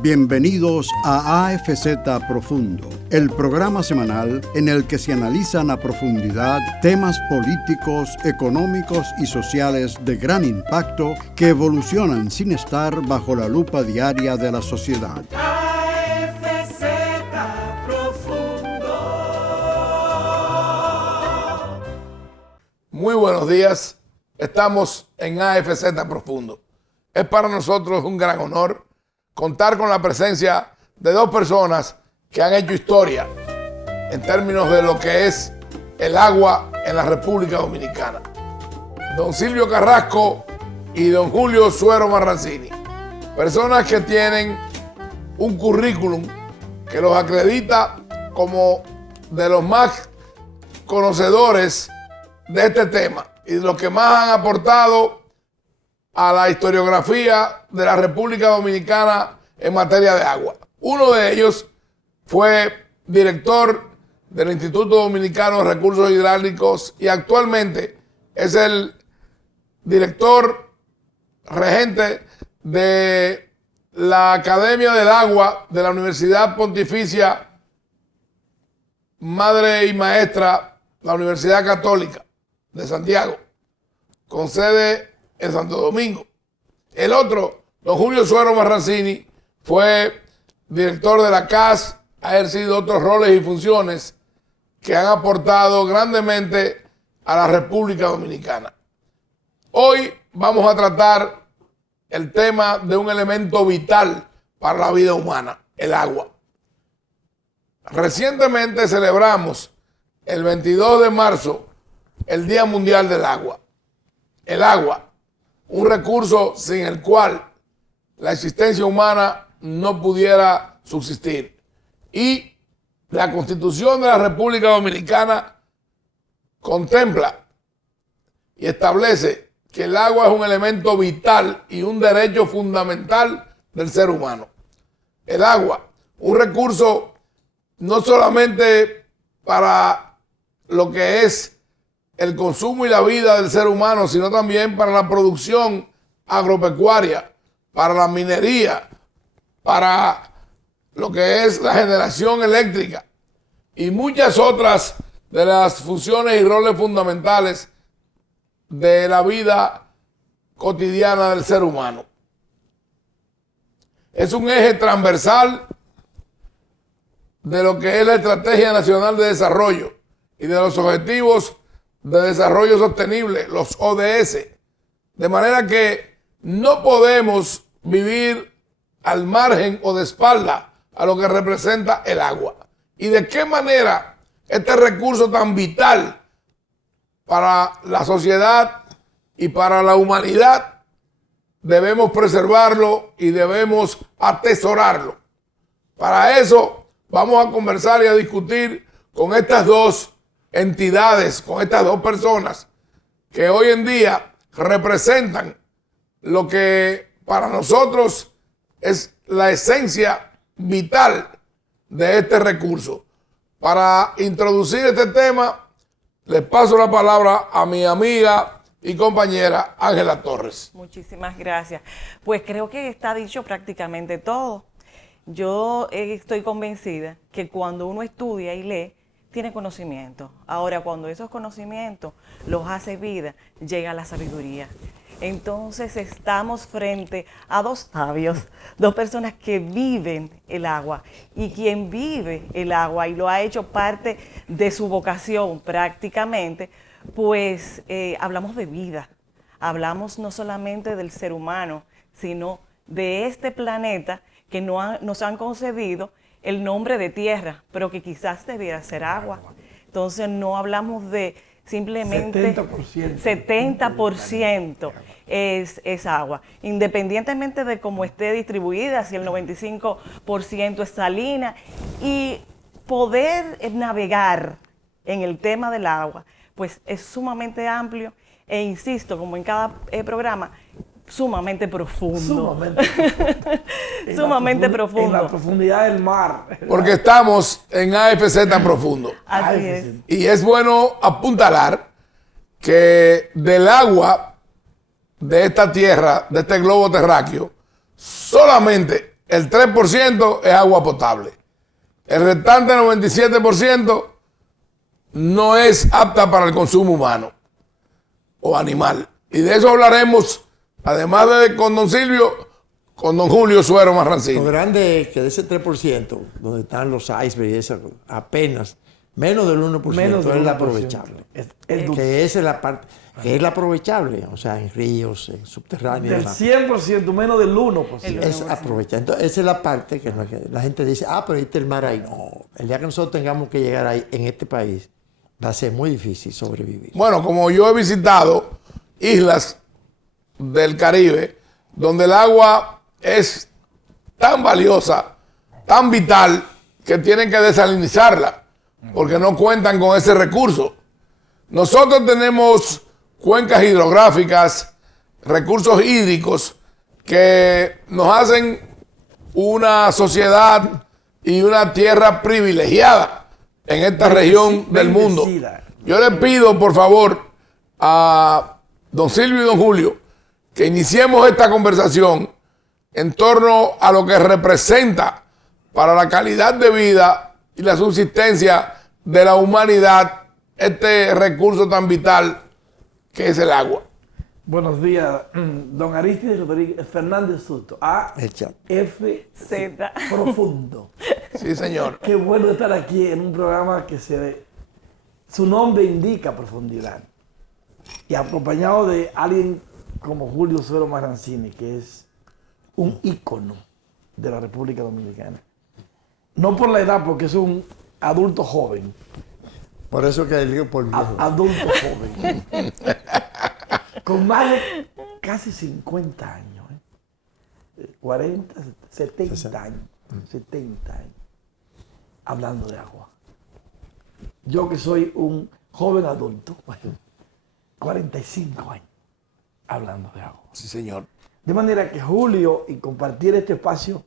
Bienvenidos a AFZ Profundo, el programa semanal en el que se analizan a profundidad temas políticos, económicos y sociales de gran impacto que evolucionan sin estar bajo la lupa diaria de la sociedad. AFZ Profundo. Muy buenos días, estamos en AFZ Profundo. Es para nosotros un gran honor contar con la presencia de dos personas que han hecho historia en términos de lo que es el agua en la República Dominicana. Don Silvio Carrasco y don Julio Suero Marrancini. Personas que tienen un currículum que los acredita como de los más conocedores de este tema y de los que más han aportado a la historiografía de la República Dominicana en materia de agua. Uno de ellos fue director del Instituto Dominicano de Recursos Hidráulicos y actualmente es el director regente de la Academia del Agua de la Universidad Pontificia Madre y Maestra, la Universidad Católica de Santiago, con sede en Santo Domingo. El otro, don Julio Suero Marrancini, fue director de la CAS, ha ejercido otros roles y funciones que han aportado grandemente a la República Dominicana. Hoy vamos a tratar el tema de un elemento vital para la vida humana, el agua. Recientemente celebramos el 22 de marzo el Día Mundial del Agua. El agua, un recurso sin el cual la existencia humana no pudiera subsistir. Y la Constitución de la República Dominicana contempla y establece que el agua es un elemento vital y un derecho fundamental del ser humano. El agua, un recurso no solamente para lo que es el consumo y la vida del ser humano, sino también para la producción agropecuaria, para la minería, para lo que es la generación eléctrica y muchas otras de las funciones y roles fundamentales de la vida cotidiana del ser humano. Es un eje transversal de lo que es la Estrategia Nacional de Desarrollo y de los Objetivos de Desarrollo Sostenible, los ODS. De manera que no podemos vivir al margen o de espalda a lo que representa el agua. Y de qué manera este recurso tan vital para la sociedad y para la humanidad debemos preservarlo y debemos atesorarlo. Para eso vamos a conversar y a discutir con estas dos entidades, con estas dos personas que hoy en día representan lo que para nosotros es la esencia vital de este recurso. Para introducir este tema, les paso la palabra a mi amiga y compañera Ángela Torres. Muchísimas gracias. Pues creo que está dicho prácticamente todo. Yo estoy convencida que cuando uno estudia y lee, tiene conocimiento. Ahora, cuando esos conocimientos los hace vida, llega la sabiduría. Entonces estamos frente a dos sabios, dos personas que viven el agua. Y quien vive el agua y lo ha hecho parte de su vocación prácticamente, pues hablamos de vida. Hablamos no solamente del ser humano, sino de este planeta que nos han concedido el nombre de tierra, pero que quizás debiera ser agua. Entonces no hablamos de simplemente 70% es agua. Independientemente de cómo esté distribuida, si el 95% es salina, y poder navegar en el tema del agua, pues es sumamente amplio e insisto, como en cada programa, sumamente profundo. Sumamente profundo. En la profundidad del mar. Porque estamos en AFZ Profundo. Así es. Y es bueno apuntalar que del agua de esta tierra, de este globo terráqueo, solamente el 3% es agua potable. El restante 97% no es apta para el consumo humano o animal. Y de eso hablaremos, además de con don Silvio, con don Julio Suero Marrancini. Lo grande es que de ese 3%, donde están los icebergs y eso, apenas menos del 1% Menos del es la 1%. aprovechable. Es Que esa es la parte, que es la aprovechable, o sea, en ríos, en subterráneos. del demás. 100%, menos del 1%. Es aprovechar. Entonces, esa es la parte que, la gente dice, pero ahí está el mar ahí. No, el día que nosotros tengamos que llegar ahí, en este país, va a ser muy difícil sobrevivir. Bueno, como yo he visitado islas del Caribe, donde el agua es tan valiosa, tan vital, que tienen que desalinizarla, porque no cuentan con ese recurso. Nosotros tenemos cuencas hidrográficas, recursos hídricos, que nos hacen una sociedad y una tierra privilegiada en esta región del mundo. Yo le pido, por favor, a don Silvio y don Julio, que iniciemos esta conversación en torno a lo que representa para la calidad de vida y la subsistencia de la humanidad este recurso tan vital que es el agua. Buenos días, don Aristides Rodríguez Fernández Soto, El chat. AFC Profundo. Sí, señor. Qué bueno estar aquí en un programa que su nombre indica profundidad. Y acompañado de alguien como Julio Suero Marrancini, que es un ícono de la República Dominicana. No por la edad, porque es un adulto joven. Por eso que digo por viejo. Adulto joven. Con más de casi 50 años. 40, 70 años. 70 años. Hablando de agua. Yo que soy un joven adulto, 45 años, hablando de agua. Sí, señor. De manera que Julio, y compartir este espacio,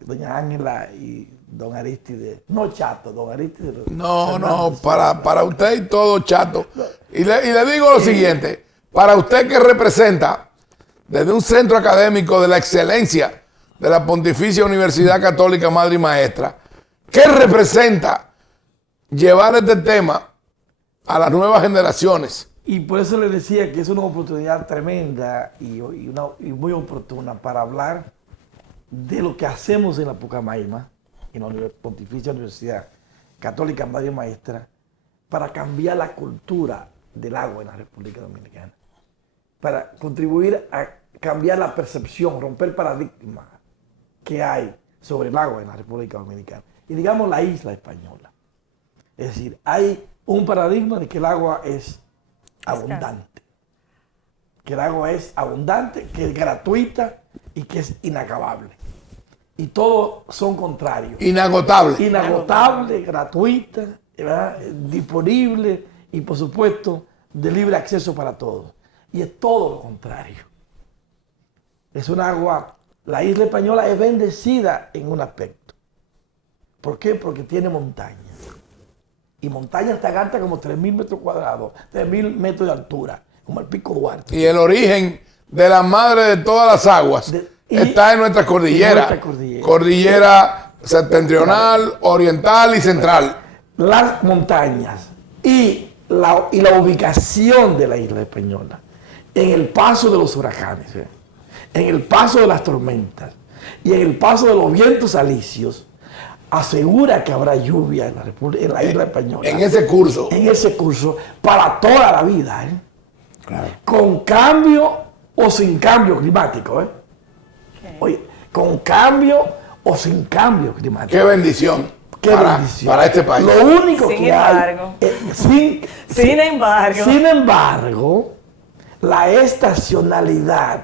doña Ángela y don Aristides, no Chato, don Aristides. No, para usted y todo, Chato. Y le digo lo siguiente, para usted que representa desde un centro académico de la excelencia de la Pontificia Universidad Católica Madre y Maestra, ¿qué representa llevar este tema a las nuevas generaciones? Y por eso le decía que es una oportunidad tremenda y muy oportuna para hablar de lo que hacemos en la Pucamaima, en la Pontificia Universidad Católica Madre y Maestra, para cambiar la cultura del agua en la República Dominicana, para contribuir a cambiar la percepción, romper paradigmas que hay sobre el agua en la República Dominicana. Y digamos la isla española. Es decir, hay un paradigma de que el agua es abundante. Que el agua es abundante, que es gratuita y que es inacabable. Y todos son contrarios. Inagotable. Inagotable, gratuita, ¿verdad? Disponible y por supuesto de libre acceso para todos. Y es todo lo contrario. Es un agua, la isla española es bendecida en un aspecto. ¿Por qué? Porque tiene montañas. Y montañas tan altas como 3.000 metros cuadrados, 3.000 metros de altura, como el Pico Duarte. Y el origen de la madre de todas las aguas está en nuestra cordillera. Cordillera septentrional, oriental y central. Las montañas y la ubicación de la isla española, en el paso de los huracanes, en el paso de las tormentas y en el paso de los vientos alisios, asegura que habrá lluvia en la isla española. En ese curso. En ese curso, para toda la vida. Claro. Con cambio o sin cambio climático. Okay. Oye, con cambio o sin cambio climático. Qué bendición. Qué bendición. Para este país. Lo único que hay. Sin embargo, la estacionalidad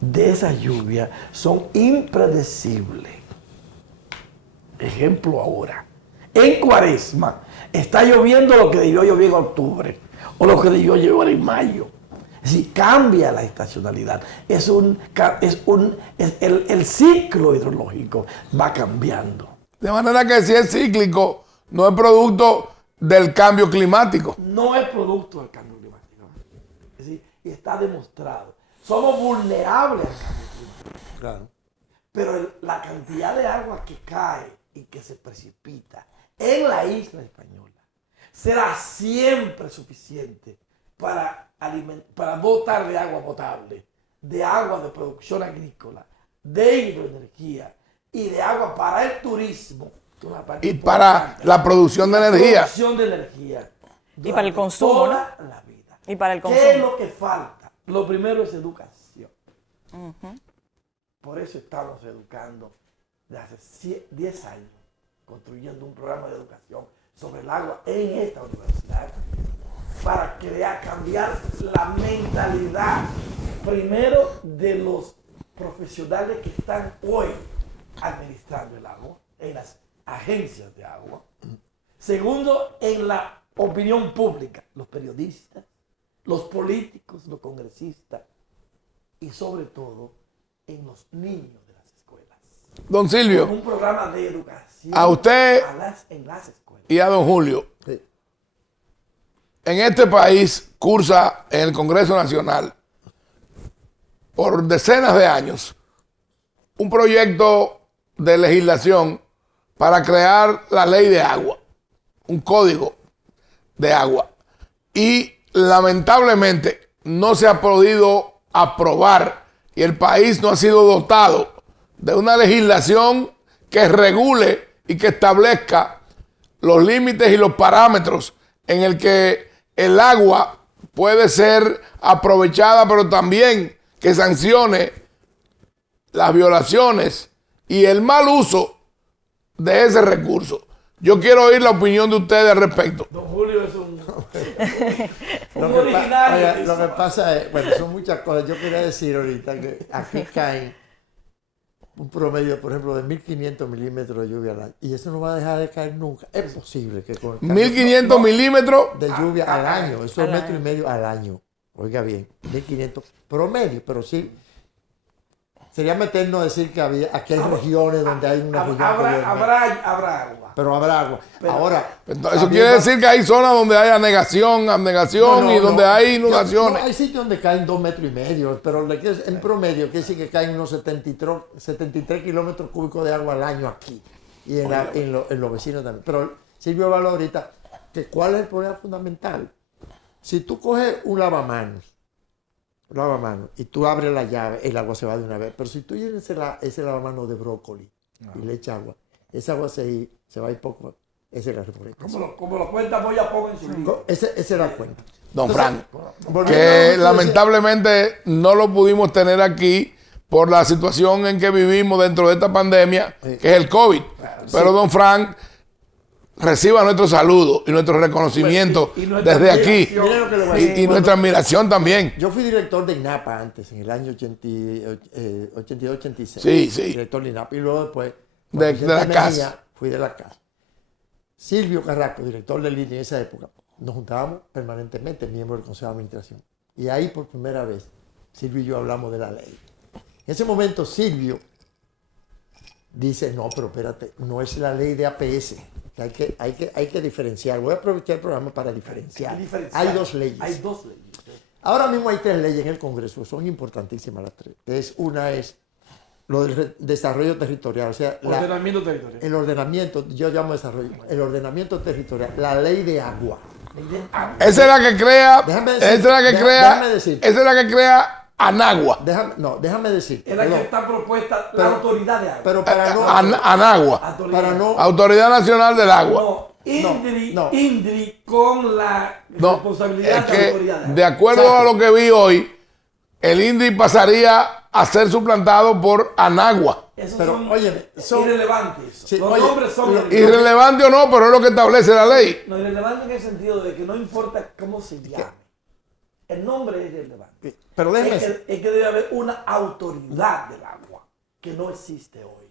de esas lluvias son impredecibles. Ejemplo ahora, en Cuaresma está lloviendo lo que debió llover en octubre o lo que debió llover en mayo. Es decir, cambia la estacionalidad. El ciclo hidrológico va cambiando. De manera que si es cíclico, no es producto del cambio climático. No es producto del cambio climático. Es decir, está demostrado. Somos vulnerables al cambio climático. Claro. Pero la cantidad de agua que cae y que se precipita en la isla española será siempre suficiente para dotar de agua potable, de agua de producción agrícola, de hidroenergía y de agua para el turismo. Y para la producción de energía. Producción de energía. Y para el consumo, ¿no? Toda la vida. Y para el ¿Qué es consumo. lo que falta? Lo primero es educación. Por eso estamos educando desde hace 10 años, construyendo un programa de educación sobre el agua en esta universidad, para cambiar la mentalidad, primero de los profesionales que están hoy administrando el agua, en las agencias de agua. Segundo, en la opinión pública, los periodistas, los políticos, los congresistas y sobre todo en los niños de las escuelas. Don Silvio, Un programa de educación a usted en las escuelas. y a don Julio, Sí. en este país cursa en el Congreso Nacional por decenas de años un proyecto de legislación para crear la ley de agua, un código de agua. Y lamentablemente no se ha podido aprobar y el país no ha sido dotado de una legislación que regule y que establezca los límites y los parámetros en el que el agua puede ser aprovechada, pero también que sancione las violaciones y el mal uso de ese recurso. Yo quiero oír la opinión de ustedes al respecto. Don Julio es un Lo que pasa es, bueno, son muchas cosas. Yo quería decir ahorita que aquí caen un promedio, por ejemplo, de 1.500 milímetros de lluvia al año. Y eso no va a dejar de caer nunca. Es posible que con el cambio 1.500 milímetros. de lluvia al año, eso es Al metro y año. medio al año. Oiga bien, 1.500 promedio, pero sí. Sería meternos a decir que aquí hay regiones donde hay una región. habrá agua. Pero habrá agua. Ahora, Eso también quiere va- decir que hay zonas donde hay abnegación y donde hay inundaciones. No, hay sitios donde caen 2 metros y medio, pero en promedio quiere decir que caen unos 73 kilómetros cúbicos de agua al año aquí. Y en los vecinos también. Pero Silvio habló ahorita que cuál es el problema fundamental. Si tú coges un lavamanos y tú abres la llave, el agua se va de una vez. Pero si tú llenas ese lavamanos de brócoli y le echas agua, esa agua se va a ir poco. Esa es la reforestación. Como lo cuenta Moya Ponga en su libro. Esa es la cuenta. Don Frank, volviendo a lo que tú decías, lamentablemente no lo pudimos tener aquí por la situación en que vivimos dentro de esta pandemia, que es el COVID. Pero don Frank, reciba nuestro saludo y nuestro reconocimiento Y nuestra desde aquí. admiración. Mira lo que le voy a decir. Y nuestra admiración también. Yo fui director de INAPA antes, en el año 82-86. Sí, sí. Director de INAPA. Y luego después, De cuando la Vicente casa. Mejía, fui de la casa. Silvio Carrasco, director del INE en esa época, nos juntábamos permanentemente, miembros del Consejo de Administración. Y ahí por primera vez, Silvio y yo hablamos de la ley. En ese momento Silvio dice, no, pero espérate, no es la ley de APS. Que hay que diferenciar. Voy a aprovechar el programa para diferenciar. Hay dos leyes. Hay dos leyes. Ahora mismo hay 3 leyes en el Congreso, son importantísimas las 3. Una es lo del desarrollo territorial, o sea, Ordenamiento territorial. el ordenamiento, yo llamo desarrollo, el ordenamiento territorial, la ley de agua. Esa es la que crea, Déjame decir- esa es la que déjame crea, decir. esa es la que crea Anagua. Déjame decir. Es la que perdón, está propuesta Pero- la autoridad de agua. pero para no, Anagua. Autoridad. para no, Autoridad Nacional del Agua. No, INDRI, no. INDRI con la No, responsabilidad es de la autoridad de que agua. de acuerdo Exacto. a lo que vi hoy, el INDRI pasaría a ser suplantado por Anagua. Esos pero, son, óyeme, son- irrelevantes. Sí, Los oye, nombres son Irrelevante o no, pero es lo que establece la ley. No, irrelevante en el sentido de que no importa cómo se llame. El nombre es irrelevante. pero déjeme Es decir, que debe haber una autoridad del agua que no existe hoy.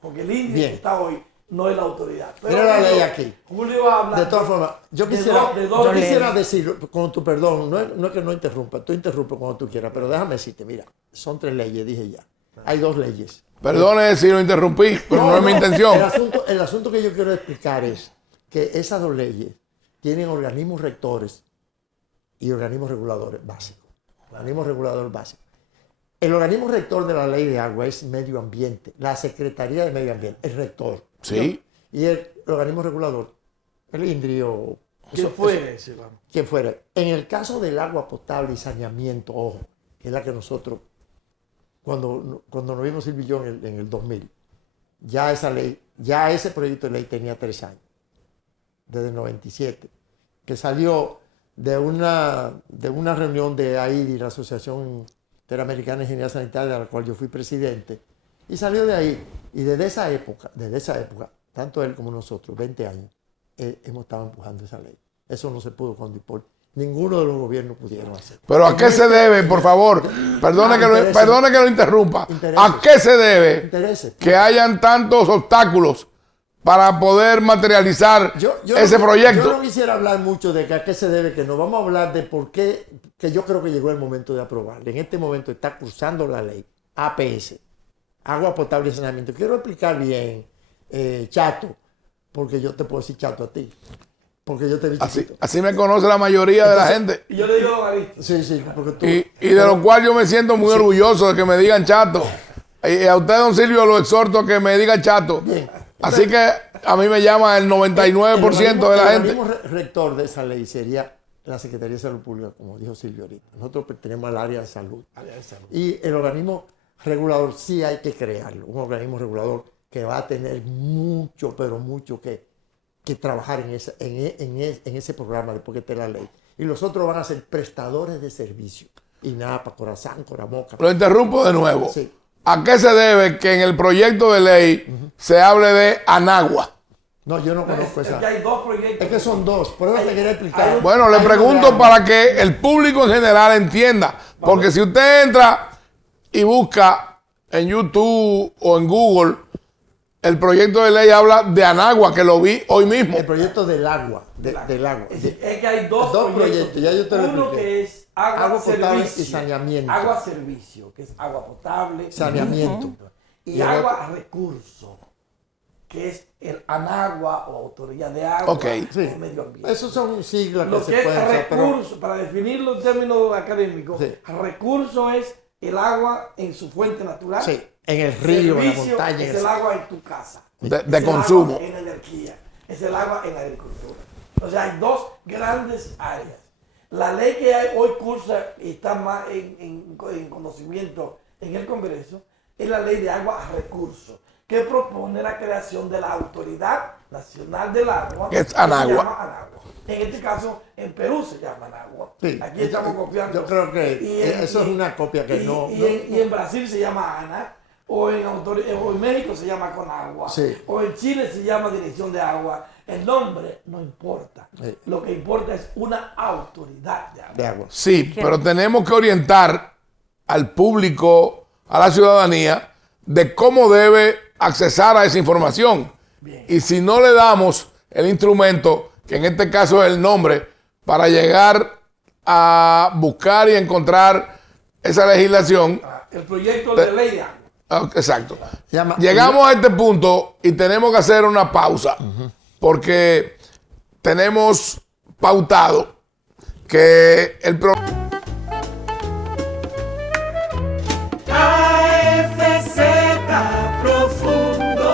Porque el INDRI Bien. que está hoy no es la autoridad. Mira la ley aquí. Julio habla de todas formas, yo de quisiera, dos- de dos yo quisiera leyes. decir, con tu perdón, no es que no interrumpa, tú interrumpes cuando tú quieras, pero déjame decirte, mira, son 3 leyes, dije ya. Hay 2 leyes. Perdone si lo interrumpí, pero no es mi intención. El asunto que yo quiero explicar es que esas 2 leyes tienen organismos rectores y organismos reguladores básicos. Organismos reguladores básicos. el organismo rector de la ley de agua es medio ambiente, la Secretaría de Medio Ambiente, el rector. Sí. ¿No? Y el organismo regulador, el INDRI o... ¿Qué fue ese? Quien fuera. En el caso del agua potable y saneamiento, ojo, que es la que nosotros, cuando nos vimos Silvio y yo en el 2000, ya esa ley, ya ese proyecto de ley tenía 3 años, desde el 97, que salió de una reunión de AIDI, la Asociación Interamericana de Ingeniería Sanitaria, de la cual yo fui presidente, y salió de ahí. Y desde esa época, tanto él como nosotros, 20 años, hemos estado empujando esa ley. Eso no se pudo con Dipol. Ninguno de los gobiernos pudieron hacer. ¿Pero a qué se debe, por favor? Perdone que lo interrumpa. ¿A qué se debe que hayan tantos obstáculos para poder materializar ese proyecto? Yo no quisiera hablar mucho de a qué se debe, que no. Vamos a hablar de por qué, que yo creo que llegó el momento de aprobarla. En este momento está cursando la ley APS, Agua Potable y Saneamiento. Quiero explicar bien, Chato, porque yo te puedo decir Chato a ti. Porque yo te vi chiquito. Así me conoce la mayoría de la gente. Y yo le digo a Sí, porque tú... Y de lo cual yo me siento muy orgulloso de que me digan Chato. Y a usted, don Silvio, lo exhorto a que me diga Chato. Bien. Así que a mí me llama el 99% de la gente. El organismo rector de esa ley sería la Secretaría de Salud Pública, como dijo Silvio ahorita. Nosotros pertenecemos al área de salud. Y el organismo regulador sí hay que crearlo. Un organismo regulador que va a tener mucho, pero mucho que trabajar en ese programa después que esté la ley. Y los otros van a ser prestadores de servicio. INAPA, Corazán, Coramoca. Lo interrumpo de nuevo. Sí. ¿A qué se debe que en el proyecto de ley se hable de Anagua? No, yo no conozco esa. Es que hay 2 proyectos. Es que son 2. Por eso te quería explicar. Bueno, le pregunto para que el público en general entienda. Porque si usted entra y busca en YouTube o en Google, el proyecto de ley habla de Anagua, que lo vi hoy mismo. El proyecto del agua. Del agua. Es que hay 2 proyectos. Ya yo te lo Uno expliqué. que es agua potable servicio, y saneamiento. Agua servicio, que es agua potable. Saneamiento. Y agua recurso, que es el ANAGUA o Autoridad de Agua o Medio Ambiente. Esos son siglas Lo que que se pueden es usar. recurso, para definirlo en términos académicos, Sí. recurso es el agua en su fuente natural. Sí, en el río, en la Servicio montaña. es el agua en tu casa. De Es el consumo. agua en energía. Es el agua en agricultura. O sea, hay 2 grandes áreas. La ley que hoy cursa y está más en conocimiento en el Congreso es la ley de agua a recursos, que propone la creación de la Autoridad Nacional del Agua, que es se Anagua. llama Anagua. En este caso, en Perú se llama Anagua. Sí, Aquí estamos copiando. yo creo que eso es una copia que no... Y en Brasil se llama ANA, o en México se llama Conagua, Sí. o en Chile se llama Dirección de Agua. El nombre no importa. Sí. Lo que importa es una autoridad de agua. de agua. Sí, pero tenemos que orientar al público, a la ciudadanía, de cómo debe accesar a esa información. Bien. Y si no le damos el instrumento, que en este caso es el nombre, para llegar a buscar y encontrar esa legislación. El proyecto de ley de agua. Exacto. Se llama- Llegamos a este punto y tenemos que hacer una pausa, porque tenemos pautado que el programa... AFZ Profundo.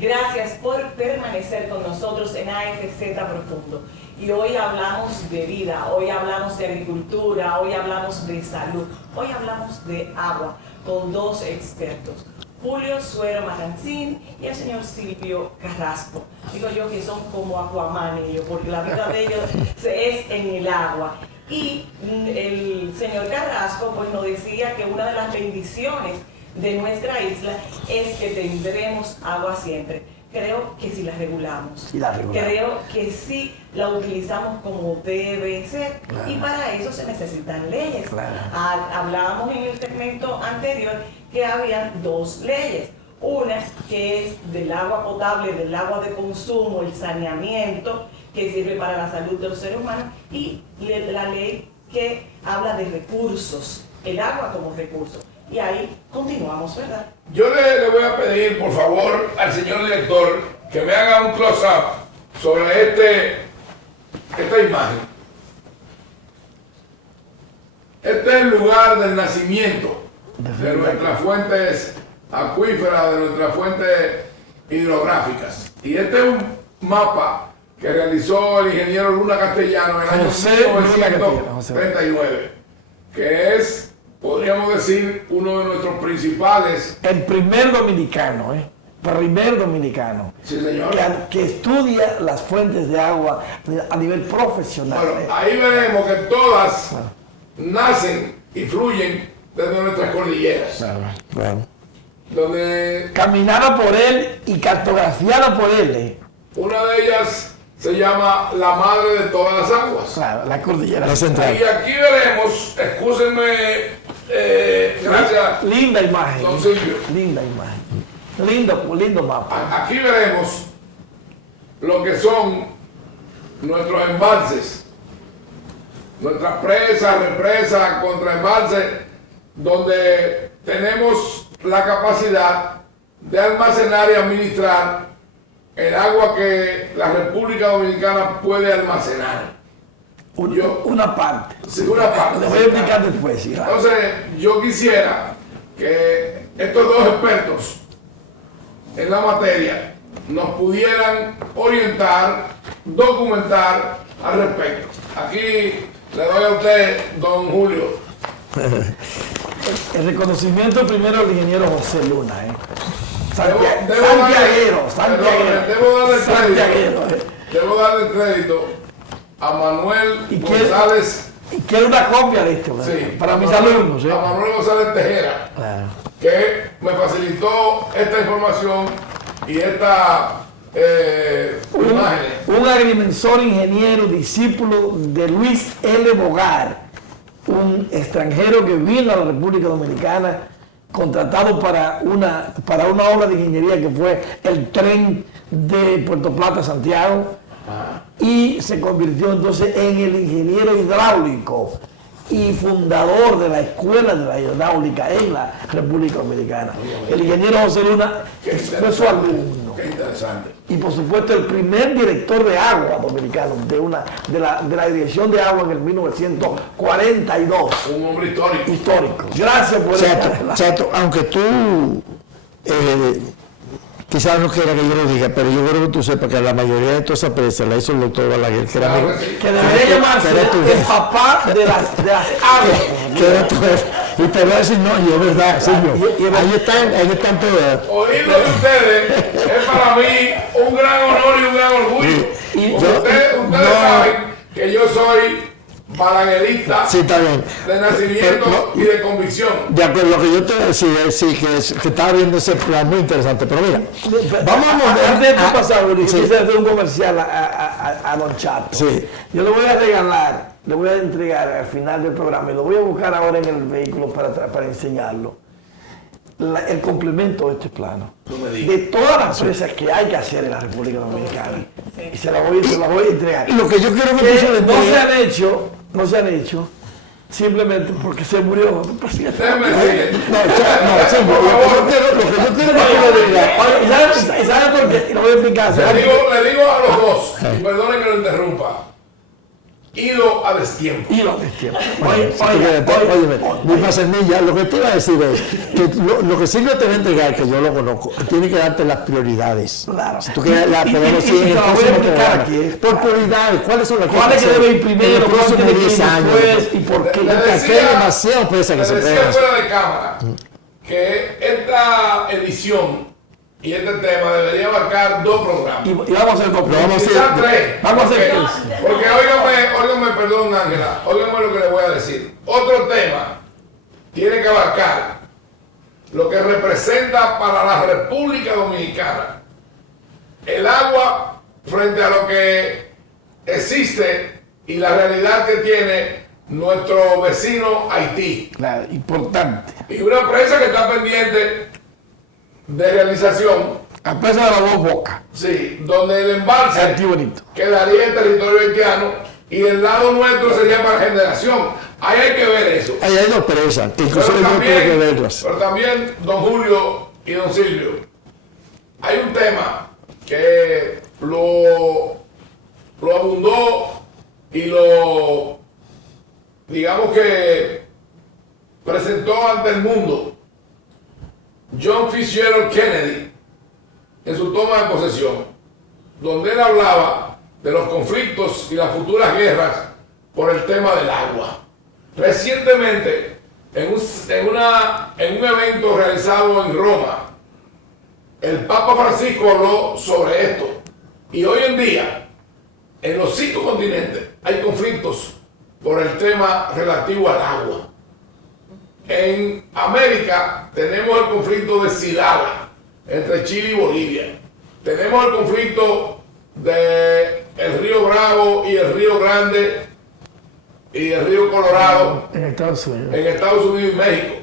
Gracias por permanecer con nosotros en AFZ Profundo. Y hoy hablamos de vida, hoy hablamos de agricultura, hoy hablamos de salud, hoy hablamos de agua con 2 expertos, Julio Suero Marrancín y el señor Silvio Carrasco. Digo yo que son como Aquaman ellos, porque la vida de ellos es en el agua. Y el señor Carrasco pues nos decía que una de las bendiciones de nuestra isla es que tendremos agua siempre. Creo que si la regulamos. Creo que sí la utilizamos como debe ser. Claro. Y para eso se necesitan leyes. Claro. Hablábamos en el segmento anterior que habían 2 leyes. Una que es del agua potable, del agua de consumo, el saneamiento, que sirve para la salud de los seres humanos, y la ley que habla de recursos, el agua como recurso. Y ahí continuamos, ¿verdad? Yo le voy a pedir, por favor, al señor director que me haga un close-up sobre esta imagen. Este es el lugar del nacimiento de nuestras fuentes acuíferas, de nuestras fuentes hidrográficas. Y este es un mapa que realizó el ingeniero Luna Castellano en el año José Luna Castellano, 1939, que es, podríamos decir, uno de nuestros principales. El primer dominicano, primer dominicano, Sí, señor. que estudia las fuentes de agua a nivel profesional. Bueno, ahí veremos que todas nacen y fluyen desde nuestras cordilleras, Claro. donde Caminada por él y cartografiada por él. una de ellas se llama la madre de todas las aguas. Claro, la cordillera Y central. aquí veremos, excúsenme, gracias, Linda imagen. don Silvio. Linda imagen. Lindo mapa. Aquí veremos lo que son nuestros embalses, nuestras presas, represas, contraembalses, donde tenemos la capacidad de almacenar y administrar el agua que la República Dominicana puede almacenar. Una parte. Sí, una parte. Le voy a explicar después. Sí, claro. Entonces, yo quisiera que estos dos expertos en la materia nos pudieran orientar, documentar al respecto. Aquí le doy a usted, don Julio. El reconocimiento primero al ingeniero José Luna. Debo Santiaguero. Debo darle el crédito a Manuel ¿Y González. Y quiero una copia de esto, Sí, para mis Manuel- alumnos. A Manuel González Tejera, Claro. que me facilitó esta información y esta imágenes. Un agrimensor ingeniero, discípulo de Luis L. Bogar, un extranjero que vino a la República Dominicana contratado para una obra de ingeniería que fue el tren de Puerto Plata a Santiago, y se convirtió entonces en el ingeniero hidráulico y fundador de la Escuela de la Hidráulica en la República Dominicana. El ingeniero José Luna fue su alumno. Qué interesante. Y por supuesto el primer director de agua dominicano, de la dirección de agua en el 1942. Un hombre histórico. Histórico. Gracias por Chato, aunque tú quizás no quiera que yo lo diga, pero yo creo que tú sepas que la mayoría de todas esas presas la hizo el doctor Balaguer, que era Claro amigo- que sí. que debería llamarse que era tu el jefe. papá de las aves. que era tu jefe. Y te voy a decir, no, y es verdad, sí, ahí están todas. Oírlo de ustedes es para mí un gran honor y un gran orgullo. Y Porque yo- ustedes no. saben que yo soy balaguerista Sí, está bien. de nacimiento Pero no- y de convicción. De acuerdo, lo que yo te decía es sí, que estaba viendo ese plan muy interesante, pero mira, vamos a Antes de mover. tu pasar, Uri, Sí. quise hacer un comercial a Don Chato. Sí. Yo le voy a regalar, le voy a entregar al final del programa, y lo voy a buscar ahora en el vehículo para enseñarlo, el complemento de este plano. De todas las presas que hay que hacer en la República Dominicana. Y se la voy a entregar. Lo que yo quiero que Que tú se le no se entregues- no se han hecho, simplemente porque se murió otro presidente. Déjenme decirle. No, sí, lo que yo quiero que tú le digas. Oye, ¿sabe por qué? Y lo voy a explicar. Le digo a los dos, y perdonen que lo interrumpa, ido a destiempo. Y lo de tiempo. Óyeme, mi Semilla, lo que te iba a decir es que lo que Silvio te va a entregar, que yo lo conozco, tiene que darte las prioridades. Claro. Si tú quieres, la Y- podemos y- ir en y el te la voy a próximo explicar programa. aquí. Por prioridades, ¿cuáles son las ¿Cuál es que hacer debe ir primero? en los ¿Cuál próximos tiene que ir 10 años? después? ¿Y por qué? Le Porque aquí hay demasiado presa que le se decía pega. fuera de cámara que esta edición y este tema debería abarcar dos programas. Y vamos a hacer dos Lo vamos a hacer. Quizás tres. Vamos a hacer Porque óigame, perdón Ángela, óigame lo que le voy a decir. Otro tema tiene que abarcar lo que representa para la República Dominicana el agua frente a lo que existe y la realidad que tiene nuestro vecino Haití. Claro, importante. Y una empresa que está pendiente de realización, A pesar de las dos bocas. sí, donde el embalse Aquí bonito. quedaría en territorio haitiano y el lado nuestro sería para generación. Ahí hay que ver eso. Ahí hay dos presas, que incluso Pero yo tengo que también, verlas. pero también, don Julio y don Silvio, hay un tema que lo abundó y lo, digamos que presentó ante el mundo John Fitzgerald Kennedy en su toma de posesión, donde él hablaba de los conflictos y las futuras guerras por el tema del agua. Recientemente, en un evento realizado en Roma, el Papa Francisco habló sobre esto. Y hoy en día, en los 5 continentes, hay conflictos por el tema relativo al agua. En América tenemos el conflicto de Silala entre Chile y Bolivia. Tenemos el conflicto de el río Bravo y el río Grande y el río Colorado En Estados Unidos. en Estados Unidos y México.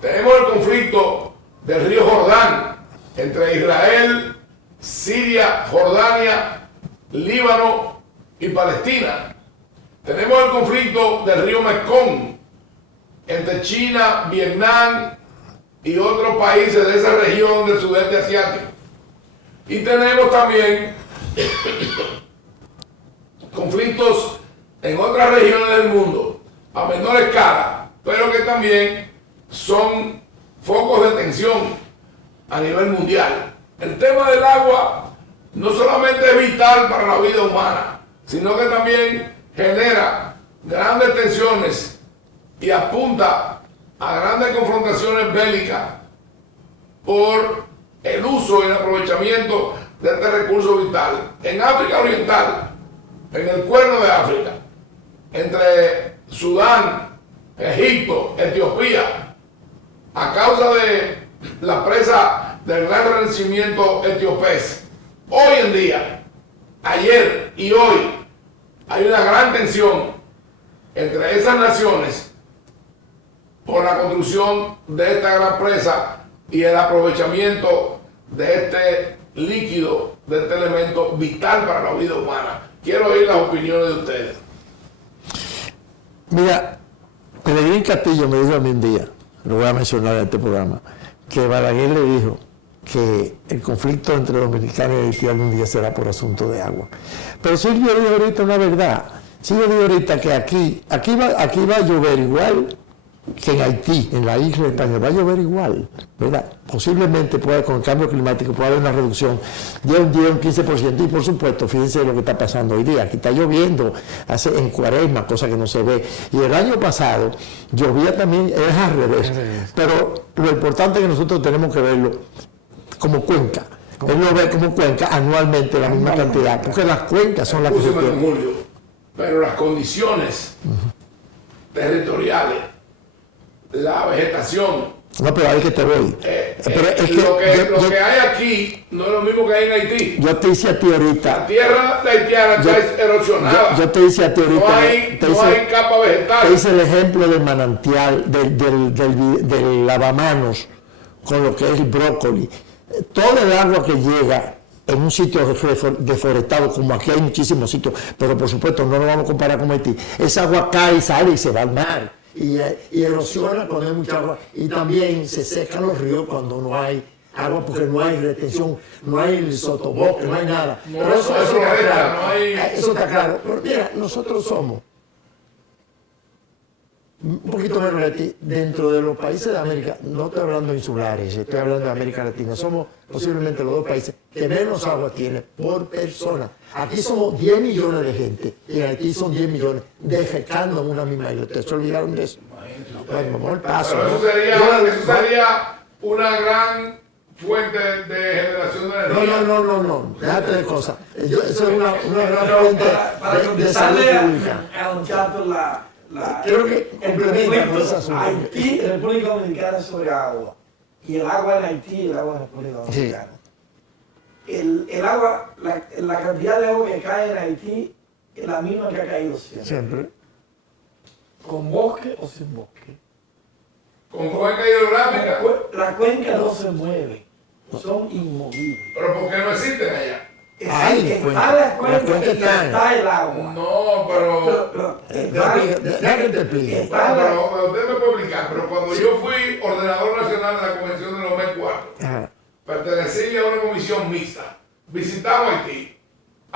Tenemos el conflicto del río Jordán entre Israel, Siria, Jordania, Líbano y Palestina. Tenemos el conflicto del río Mekong entre China, Vietnam y otros países de esa región del sudeste asiático. Y tenemos también conflictos en otras regiones del mundo a menor escala, pero que también son focos de tensión a nivel mundial. El tema del agua no solamente es vital para la vida humana, sino que también genera grandes tensiones y apunta a grandes confrontaciones bélicas por el uso y el aprovechamiento de este recurso vital. En África Oriental, en el Cuerno de África, entre Sudán, Egipto, Etiopía, a causa de la presa del gran renacimiento etíopes, hoy en día, ayer y hoy, hay una gran tensión entre esas naciones por la construcción de esta gran presa y el aprovechamiento de este líquido, de este elemento vital para la vida humana. Quiero oír las opiniones de ustedes. Mira, Pelegrín Castillo me dijo a mí un día, lo voy a mencionar en este programa, que Balaguer le dijo que el conflicto entre dominicanos y Haití algún día será por asunto de agua. Pero Silvio dijo ahorita una verdad. Silvio dijo ahorita que aquí va a llover igual que en Haití, en la isla de España, va a llover igual, ¿verdad? Posiblemente pueda, con el cambio climático puede haber una reducción de un 10 o un 15%, y por supuesto, fíjense lo que está pasando hoy día, aquí está lloviendo, en Cuaresma, cosa que no se ve, y el año pasado llovía también, es al revés, pero lo importante es que nosotros tenemos que verlo como cuenca, él lo ve como cuenca anualmente la misma cantidad, porque las cuencas son las que se Puse tienen. Julio, pero las condiciones territoriales, la vegetación, No, pero ahí que te voy. Pero es lo que hay aquí no es lo mismo que hay en Haití. yo te hice a ti ahorita. La tierra haitiana está erosionada. Yo te hice a ti ahorita. No hay capa vegetal. Te hice el ejemplo del manantial, del lavamanos, con lo que es el brócoli. Todo el agua que llega en un sitio deforestado, como aquí hay muchísimos sitios, pero por supuesto no lo vamos a comparar con Haití. Esa agua cae, sale y se va al mar. Y erosiona cuando hay mucha agua. Y también se secan los ríos cuando no hay agua, porque no hay retención, no hay sotobosque, no hay nada. Pero eso está claro. Eso está claro. Pero mira, nosotros somos un poquito menos de ti, dentro de los países de América, no estoy hablando insulares, estoy hablando de América Latina, somos posiblemente los 2 países que menos agua tienen por persona. Aquí somos 10 millones de gente y en Haití son 10 millones defecando en una misma isla. ¿Ustedes se olvidaron de eso? Bueno, vamos al paso. Pero eso sería una gran fuente de generación de energía. No, déjate de cosas. Eso es una gran fuente de salud pública. A don Chato Creo que complementa con esa asunto. Haití, República Dominicana sobre agua. Y el agua en Haití y el agua en República Dominicana. El agua, la cantidad de agua que cae en Haití es la misma que ha caído siempre. Con bosque o sin bosque. Con cuenca hidrográfica. La cuenca no se mueve, son inmovibles. Pero ¿por qué no existen allá? Está la cuenca y está el agua. No, pero Déjame que te explique. pero usted me puede explicar, pero cuando yo fui ordenador nacional de la Convención de los MEC 4, pertenecía a una comisión mixta, visitaba Haití,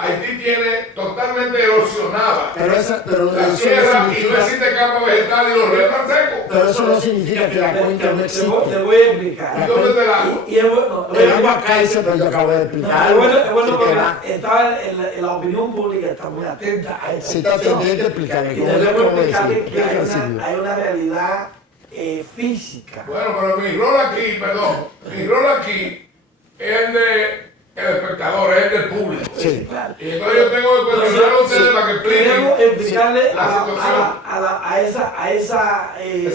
Haití tiene totalmente erosionada Pero la eso sierra no y no significa, existe capa vegetal y los ríos están secos. pero eso no significa que la cuenca no Te existe. voy a explicar. ¿Y dónde está el agua? Y es bueno, El agua cae, pero yo acabo de explicar. es bueno Sí, porque que va. estaba en la opinión pública, está muy atenta a esta Sí, está cuestión. pendiente de explicarme. Y Como yo debemos acabo de explicarle decir. que Explica, Silvio. hay una realidad física. Bueno, pero mi rol aquí es el de el espectador, es el del público. Sí. Claro. Y entonces yo tengo que cuestionar a ustedes para que Queremos expliquen explicarle la situación. a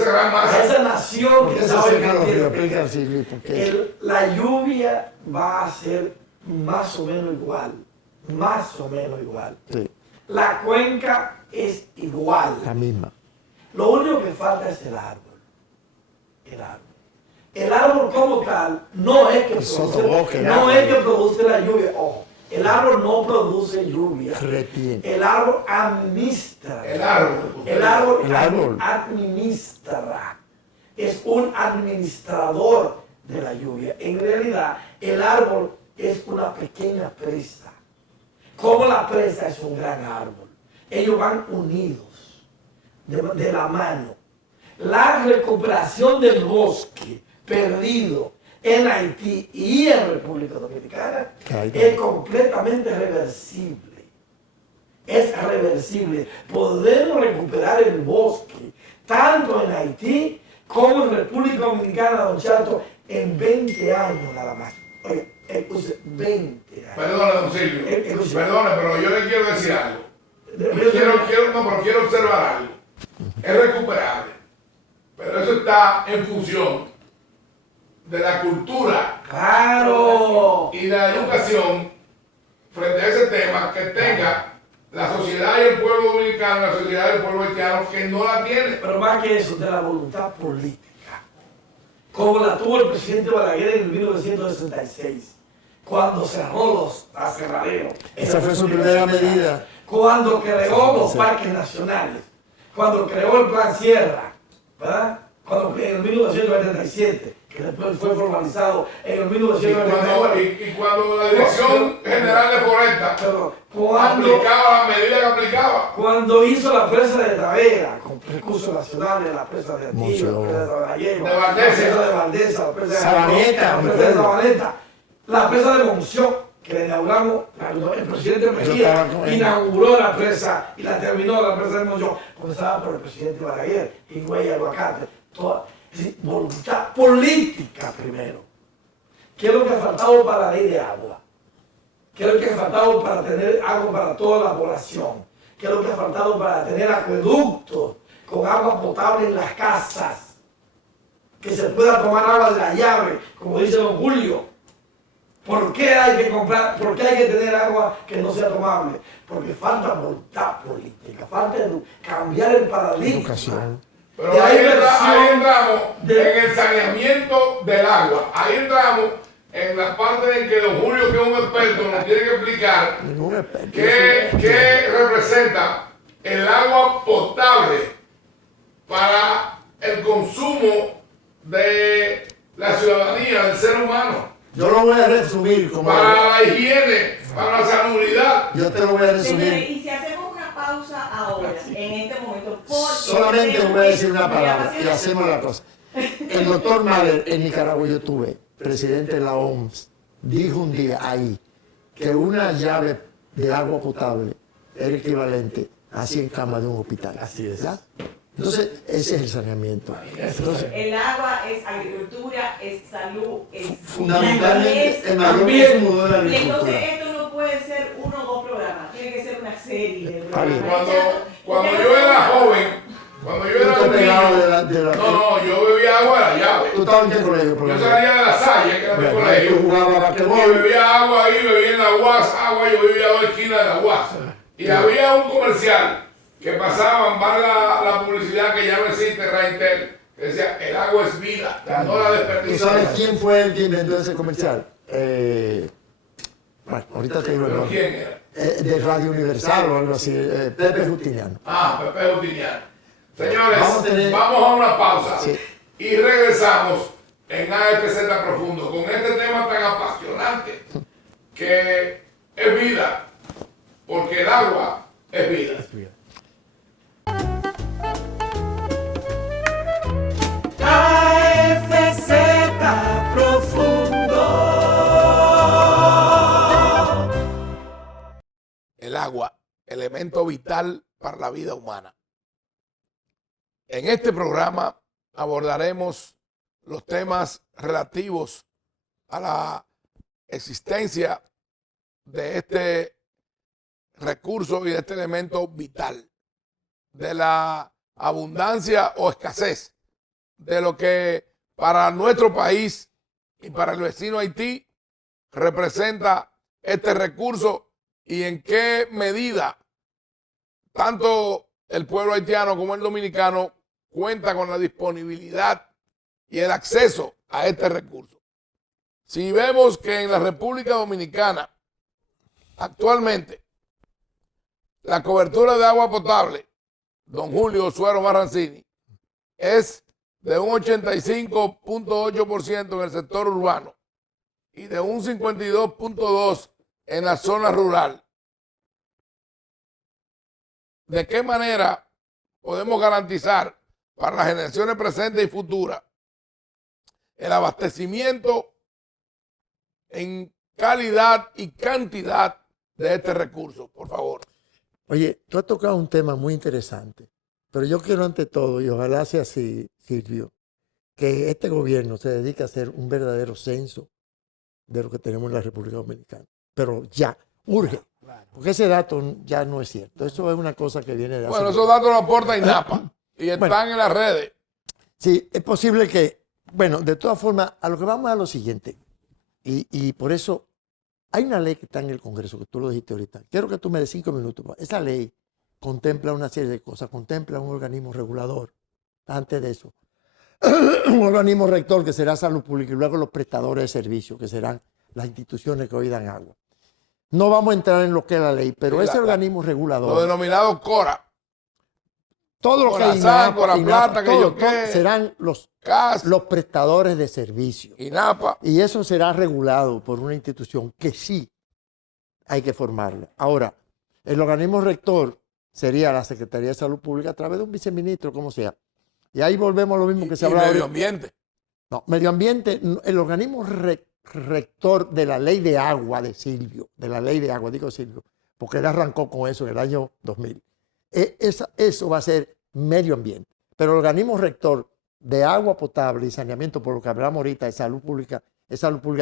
gran masa. esa nación que Eso está se lo hoy explica, Silvio, porque la lluvia va a ser más o menos igual. Más o menos igual. sí, La cuenca es igual. la misma. Lo único que falta es el árbol. El árbol. El árbol como tal no es que Es otro produce, bosque, el no árbol. es que produce la lluvia. Ojo, el árbol no produce lluvia. Retiene. El árbol administra. El árbol. El árbol, El árbol. administra. Es un administrador de la lluvia. En realidad, el árbol es una pequeña presa. Como la presa es un gran árbol. Ellos van unidos de la mano. La recuperación del bosque perdido en Haití y en República Dominicana es completamente reversible. Es reversible. Podemos recuperar el bosque tanto en Haití como en República Dominicana, don Chato, en 20 años nada más. Oye, 20 años. Perdone, don Silvio. Perdone, pero yo le quiero decir algo. Quiero observar algo. Es recuperable. Pero eso está en función de la cultura ¡Claro! y de la educación frente a ese tema que tenga la sociedad y el pueblo dominicano, la sociedad y el pueblo haitiano que no la tiene. Pero más que eso, de la voluntad política. Como la tuvo el presidente Balaguer en 1966, cuando cerró los aserraderos. Esa fue su primera medida. Cuando creó los parques nacionales, cuando creó el Plan Sierra, ¿verdad? Cuando en el 1977, que después fue formalizado en el 1999. Y cuando la Dirección General de Foresta aplicaba la medida que aplicaba. Cuando hizo la presa de Tavera, con recursos nacionales, la presa de Atillo, la presa de Gallego, De la Valdesa. presa de Valdesa, la presa de Sabaneta, la presa de Sabaneta, la presa de Monción, que la inauguramos, el presidente Mejía inauguró la presa y la terminó la presa de Monción, comenzaba por el presidente Balaguer, Higüey, Aguacate, toda, es decir, voluntad política primero. ¿Qué es lo que ha faltado para la ley de agua? ¿Qué es lo que ha faltado para tener agua para toda la población? ¿Qué es lo que ha faltado para tener acueductos con agua potable en las casas? Que se pueda tomar agua de la llave, como dice don Julio. ¿Por qué hay que comprar, por qué hay que tener agua que no sea tomable? Porque falta voluntad política, falta cambiar el paradigma. Educación. Pero De ahí inversión, entramos de- en el saneamiento del agua. Ahí entramos en la parte en que don Julio, que es un experto, nos tiene que explicar Ningún experto. qué representa el agua potable para el consumo de la ciudadanía, del ser humano, Yo lo voy a resumir como. para la higiene, para la salubridad. Yo te lo voy a Señores, resumir. y si hacemos una pausa ahora, en este momento, porque Solamente voy a decir una palabra y grabación- hacemos la cosa. El doctor Mahler en Nicaragua, yo tuve, presidente de la OMS, dijo un día ahí que una llave de agua potable era equivalente a 100 camas de un hospital. Así es. ¿Ya? Entonces, ese es el saneamiento. Entonces, El agua es agricultura, es salud, es fundamentalmente, es- el mayor también. consumo de la Y entonces agricultura. esto no puede ser uno o dos programas, tiene que ser una serie de Está bien. programas. Cuando yo era joven, cuando yo Tú era te un pegabas niño, de la- no, yo bebía agua de la llave. Tú estabas en qué colegio, por Yo ejemplo? salía de la Salle, que era mi Bueno, colegio, tú jugabas y basquetbol. bebía agua ahí, bebía en la UAS, agua, yo vivía a 2 esquinas de la UAS. Y había un comercial que pasaban, va la publicidad que ya no existe, Raintel, que decía, el agua es vida, no la ¿Tú desperdiciamos. sabes quién fue el que inventó ese comercial? Bueno, ahorita te digo el ¿Pero nombre. quién era? De Radio Universal o algo así, Pepe Justiniano. Ah, Pepe Justiniano. Señores, Vamos vamos a a una pausa Sí. y regresamos en AFZ Profundo con este tema tan apasionante que es vida, porque el agua es vida. AFZ Profundo. El agua, elemento vital para la vida humana. En este programa abordaremos los temas relativos a la existencia de este recurso y de este elemento vital, de la abundancia o escasez, de lo que para nuestro país y para el vecino Haití representa este recurso y en qué medida tanto el pueblo haitiano como el dominicano cuenta con la disponibilidad y el acceso a este recurso. Si vemos que en la República Dominicana actualmente la cobertura de agua potable, don Julio Suero Marrancini, es de un 85.8% en el sector urbano y de un 52.2% en la zona rural. ¿De qué manera podemos garantizar para las generaciones presentes y futuras el abastecimiento en calidad y cantidad de este recurso? Por favor. Oye, tú has tocado un tema muy interesante, pero yo quiero ante todo, y ojalá sea así, Silvio, que este gobierno se dedique a hacer un verdadero censo de lo que tenemos en la República Dominicana. Pero ya, urge, porque ese dato ya no es cierto. Eso es una cosa que viene de hace Bueno, esos datos los aporta INAPA y están en las redes. Sí, es posible que, bueno, de todas formas, a lo que vamos a lo siguiente, y por eso hay una ley que está en el Congreso, que tú lo dijiste ahorita. Quiero que tú me des 5 minutos. Esa ley contempla una serie de cosas, contempla un organismo regulador, antes de eso, un organismo rector que será Salud Pública y luego los prestadores de servicios, que serán las instituciones que hoy dan agua. No vamos a entrar en lo que es la ley, pero ese organismo regulador... Los denominados CORA. Todo lo que Corazán, Cora Plata, que yo qué. serán los CAS, los prestadores de servicios. INAPA. Y eso será regulado por una institución que sí hay que formarla. Ahora, el organismo rector sería la Secretaría de Salud Pública a través de un viceministro, como sea. Y ahí volvemos a lo mismo que se hablaba. Medio ambiente. No, medio ambiente, el organismo rector de la ley de agua de Silvio, de la ley de agua, digo Silvio, porque él arrancó con eso en el año 2000. Eso va a ser medio ambiente. Pero el organismo rector de agua potable y saneamiento, por lo que hablamos ahorita, es salud pública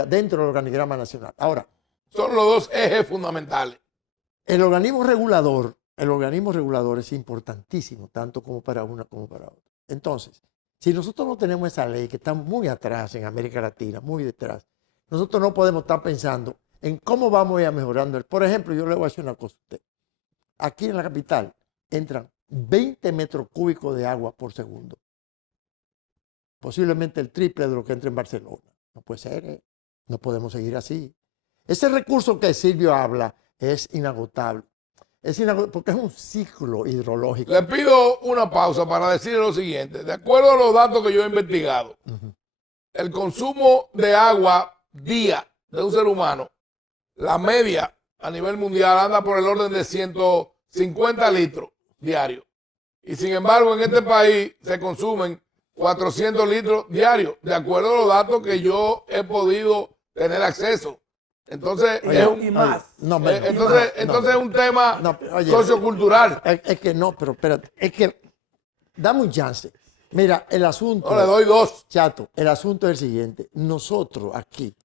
dentro del organigrama nacional. Ahora, son los dos ejes fundamentales. el organismo regulador es importantísimo, tanto como para una como para otra. Entonces, si nosotros no tenemos esa ley, que está muy atrás en América Latina, muy detrás, nosotros no podemos estar pensando en cómo vamos a ir mejorando. Por ejemplo, yo le voy a decir una cosa a usted. Aquí en la capital entran 20 metros cúbicos de agua por segundo. Posiblemente el triple de lo que entra en Barcelona. No puede ser, ¿eh? No podemos seguir así. Ese recurso que Silvio habla es inagotable. Es inagotable porque es un ciclo hidrológico. Le pido una pausa para decirle lo siguiente. De acuerdo a los datos que yo he investigado, el consumo de agua día de un ser humano, la media a nivel mundial anda por el orden de 150 litros diarios. Y sin embargo, en este país se consumen 400 litros diarios, de acuerdo a los datos que yo he podido tener acceso. Entonces, es un tema sociocultural. Es que no, pero espérate, es que dame un chance. Mira, el asunto... No, le doy dos. Chato, el asunto es el siguiente. Nosotros aquí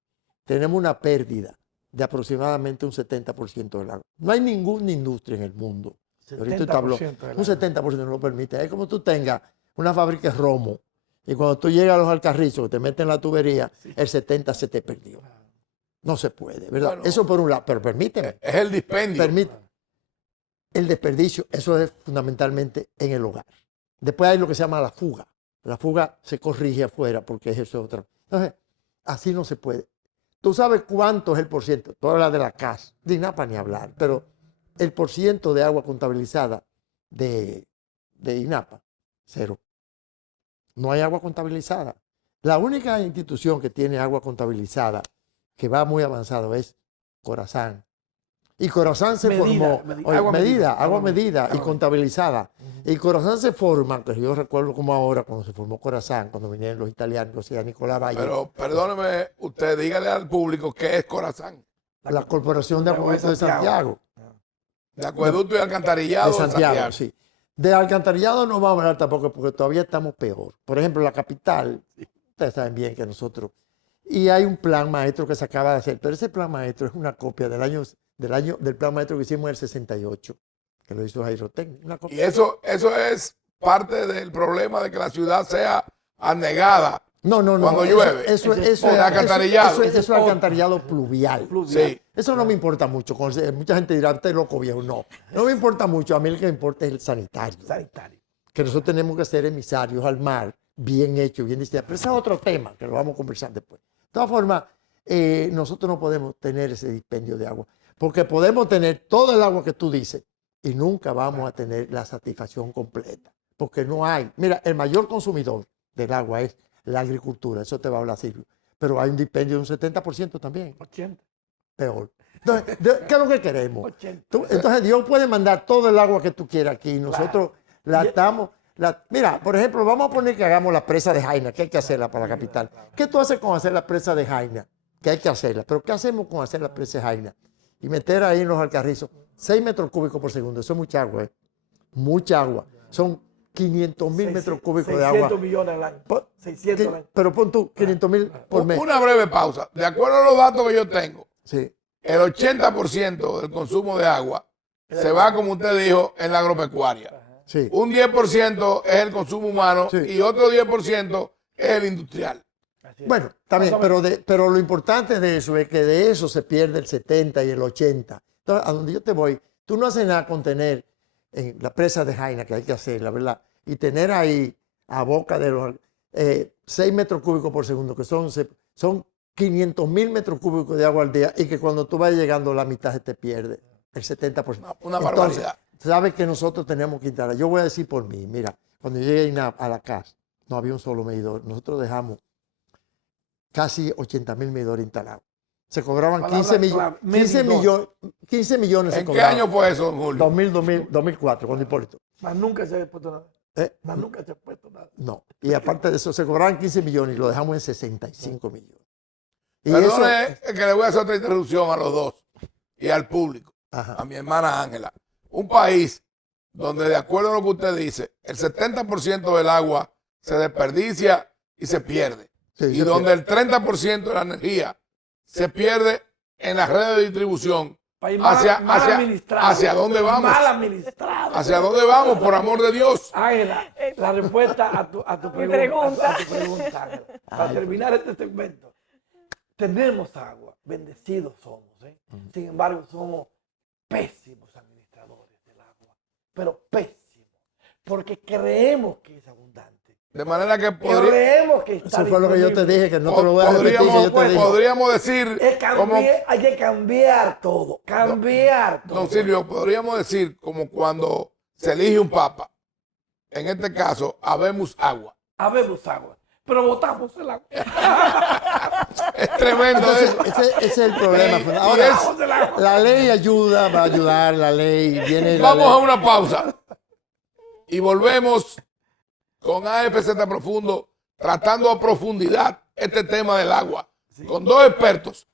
tenemos una pérdida de aproximadamente un 70% del agua. No hay ninguna industria en el mundo. Ahorita te hablo, un 70% no lo permite. Es como tú tengas una fábrica de romo y cuando tú llegas a los Alcarrizos que te meten en la tubería, el 70% se te perdió. No se puede, ¿verdad? Bueno, eso por un lado, pero permíteme. Es el dispendio. El desperdicio, eso es fundamentalmente en el hogar. Después hay lo que se llama la fuga. La fuga se corrige afuera porque eso es otra. Entonces, así no se puede. Tú sabes cuánto es el porciento. Tú hablas de la CAS, de INAPA ni hablar, pero el porciento de agua contabilizada de INAPA, 0. No hay agua contabilizada. La única institución que tiene agua contabilizada que va muy avanzado es Corazán. Y Corazán se formó, oye, agua medida y contabilizada. Y Corazán se forma, que yo recuerdo como ahora, cuando se formó Corazán, cuando vinieron los italianos, o sea, Nicolás Valle. Pero perdóneme, usted dígale al público qué es Corazán. La Corporación de Acueductos de Santiago. De acueducto y alcantarillado De Santiago, sí. De alcantarillado no vamos a hablar tampoco porque todavía estamos peor. Por ejemplo, la capital, ustedes saben bien que nosotros... Y hay un plan maestro que se acaba de hacer, pero ese plan maestro es una copia del plan maestro que hicimos en el 68, que lo hizo Jairo Ten. Y eso es parte del problema de que la ciudad sea anegada. No. Cuando llueve. Eso es alcantarillado. Eso es alcantarillado pluvial. Sí. Eso no me importa mucho. Mucha gente dirá, usted es loco viejo. No me importa mucho. A mí lo que me importa es el sanitario. Que nosotros tenemos que ser emisarios al mar, bien hecho, bien diseñado. Pero ese es otro tema que lo vamos a conversar después. De todas formas, nosotros no podemos tener ese dispendio de agua. Porque podemos tener todo el agua que tú dices y nunca vamos a tener la satisfacción completa. Porque no hay. Mira, el mayor consumidor del agua es la agricultura, eso te va a hablar Silvio. Pero hay un dispendio de un 70% también. 80. Peor. Entonces, ¿qué es lo que queremos? 80. Entonces, Dios puede mandar todo el agua que tú quieras aquí y nosotros la estamos... mira, por ejemplo, vamos a poner que hagamos la presa de Jaina, que hay que hacerla para la capital. ¿Qué tú haces con hacer la presa de Jaina? Que hay que hacerla. Pero ¿qué hacemos con hacer la presa de Jaina? Y meter ahí en los alcarrizos 6 metros cúbicos por segundo. Eso es mucha agua, ¿eh? Mucha agua. Son 500.000 metros cúbicos de agua. 600 millones al año. 600 al año. Pero pon tú 500.000 por mes. Una breve pausa. De acuerdo a los datos que yo tengo, Sí. el 80% del consumo de agua se va, como usted dijo, en la agropecuaria. Sí. Un 10% es el consumo humano Sí. y otro 10% es el industrial. Bueno, está bien, pero lo importante de eso es que de eso se pierde el 70 y el 80. Entonces, a donde yo te voy, tú no haces nada con tener en la presa de Jaina, que hay que hacer, la verdad, y tener ahí a boca de los 6 metros cúbicos por segundo, que son 500.000 metros cúbicos de agua al día, y que cuando tú vas llegando la mitad se te pierde, el 70%. Una barbaridad. Sabes que nosotros tenemos que instalar. Yo voy a decir por mí, mira, cuando yo llegué a la casa, no había un solo medidor. Nosotros dejamos casi 80.000 medidores instalados. Se cobraban 15 millones. ¿En qué año fue eso, don Julio? 2004, con Hipólito. Más nunca se ha puesto nada. Más nunca se ha puesto nada. No. Y aparte de eso, se cobraban 15 millones y lo dejamos en 65 millones. Y Perdone que le voy a hacer otra introducción a los dos y al público, Ajá. a mi hermana Ángela. Un país donde, de acuerdo a lo que usted dice, el 70% del agua se desperdicia y se pierde. Sí, y se donde el 30% de la energía se pierde en las redes de distribución. País mal administrado. ¿Hacia dónde vamos? Mal administrado. ¿Hacia dónde vamos, por amor de Dios? Ángela, la respuesta a tu pregunta. A tu pregunta, Ángela. Para terminar este segmento. Tenemos agua, bendecidos somos. Sin embargo, somos pésimos administradores del agua. Pero pésimos. Porque creemos que es abundante. De manera que creemos que está eso fue lo que yo te dije, que no te lo voy a repetir. Podríamos decir... Hay que cambiar todo. Cambiar todo. Don Silvio, podríamos decir como cuando se elige un papa. En este caso, habemos agua. Habemos agua. Pero botamos el agua. Es tremendo eso. Ese es el problema. Ahora, la ley ayuda, va a ayudar, la ley viene... Vamos a una pausa. Y volvemos con AFZ Profundo, tratando a profundidad este tema del agua, con dos expertos,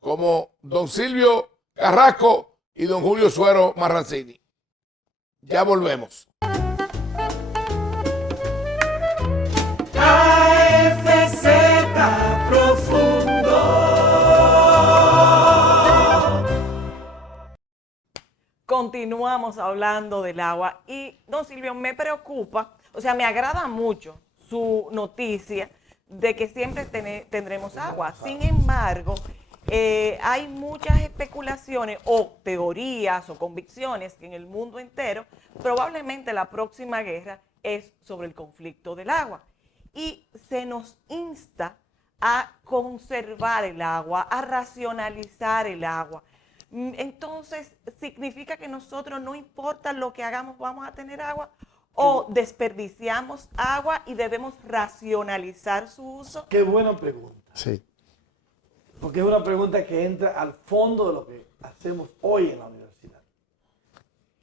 como don Silvio Carrasco y don Julio Suero Marrancini. Ya volvemos. AFZ Profundo. Continuamos hablando del agua y, don Silvio, me preocupa, o sea, me agrada mucho su noticia de que siempre tendremos agua. Sin embargo, hay muchas especulaciones o teorías o convicciones que en el mundo entero probablemente la próxima guerra es sobre el conflicto del agua. Y se nos insta a conservar el agua, a racionalizar el agua. Entonces, ¿significa que nosotros, no importa lo que hagamos, vamos a tener agua? ¿O desperdiciamos agua y debemos racionalizar su uso? Qué buena pregunta. Sí. porque es una pregunta que entra al fondo de lo que hacemos hoy en la universidad.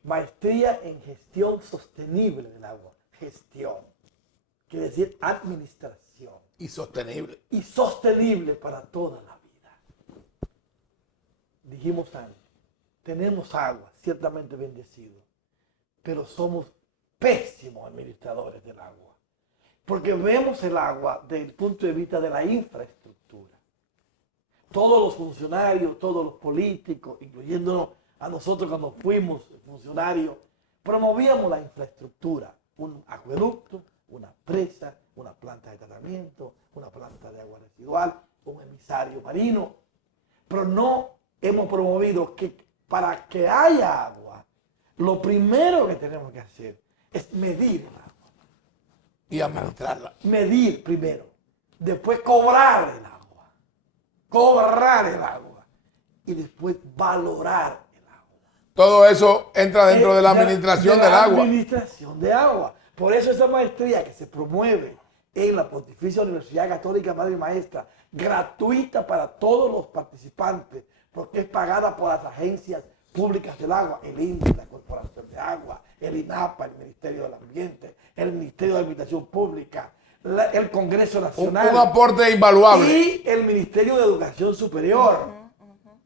Maestría en gestión sostenible del agua. Gestión. Quiere decir administración. Y sostenible. Y sostenible para toda la vida. Dijimos antes, tenemos agua, ciertamente bendecido, pero somos pésimos administradores del agua. Porque vemos el agua desde el punto de vista de la infraestructura. Todos los funcionarios, todos los políticos, incluyéndonos a nosotros cuando fuimos funcionarios, promovíamos la infraestructura. Un acueducto, una presa, una planta de tratamiento, una planta de agua residual, un emisario marino. Pero no hemos promovido que para que haya agua, lo primero que tenemos que hacer es medir el agua. Y administrarla. Medir primero, después cobrar el agua. Cobrar el agua. Y después valorar el agua. Todo eso entra dentro de la administración del agua. Administración de agua. Por eso esa maestría que se promueve en la Pontificia Universidad Católica Madre y Maestra, gratuita para todos los participantes, porque es pagada por las agencias públicas del agua, el INDE, la Corporación de Agua, el INAPA, el Ministerio del Ambiente, el Ministerio de Administración Pública, el Congreso Nacional. Un aporte invaluable. Y el Ministerio de Educación Superior.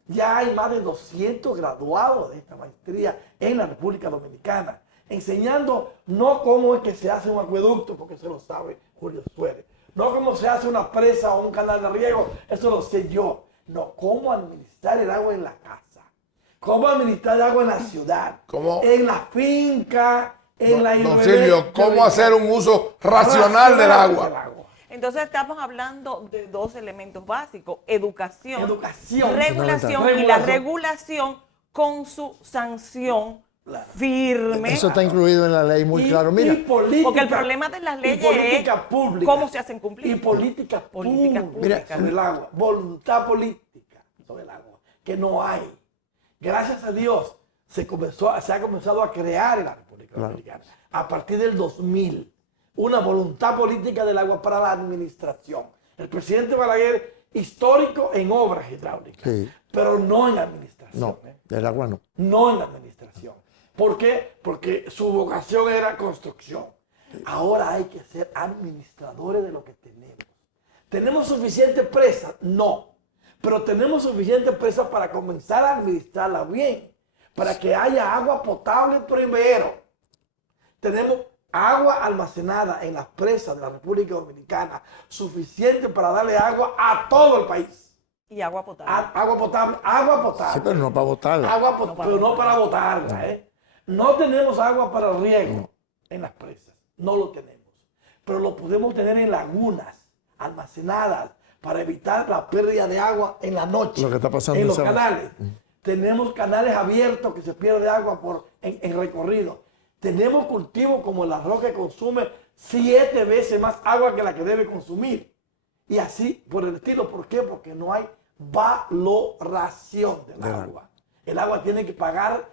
Ya hay más de 200 graduados de esta maestría en la República Dominicana, enseñando no cómo es que se hace un acueducto, porque eso lo sabe Julio Suárez, no cómo se hace una presa o un canal de riego, eso lo sé yo, no, cómo administrar el agua en la casa, cómo administrar el agua en la ciudad, en la finca, en la Don Silvio, cómo hacer un uso racional del agua. Entonces estamos hablando de dos elementos básicos: educación, regulación, y la regulación con su sanción firme. Eso está incluido en la ley muy claro. Mira, Porque el problema de las leyes es cómo se hacen cumplir. Y políticas públicas del agua. Voluntad política sobre el agua, que no hay. Gracias a Dios se ha comenzado a crear en la República Dominicana a partir del 2000 una voluntad política del agua para la administración. El presidente Balaguer, histórico en obras hidráulicas, pero no en administración. No, del agua no. No en administración. ¿Por qué? Porque su vocación era construcción. Ahora hay que ser administradores de lo que tenemos. ¿Tenemos suficientes presas? No. Pero tenemos suficientes presas para comenzar a administrarla bien. Para que haya agua potable primero. Tenemos agua almacenada en las presas de la República Dominicana, suficiente para darle agua a todo el país. Y agua potable. Agua potable. Sí, pero no para botarla. Pero no para botarla, ¿eh? No tenemos agua para el riego en las presas. No lo tenemos. Pero lo podemos tener en lagunas almacenadas para evitar la pérdida de agua en la noche. Lo que está pasando en los canales. Tenemos canales abiertos que se pierde agua en recorrido. Tenemos cultivos como el arroz que consume 7 veces más agua que la que debe consumir. Y así por el estilo. ¿Por qué? Porque no hay valoración del agua. El agua tiene que pagar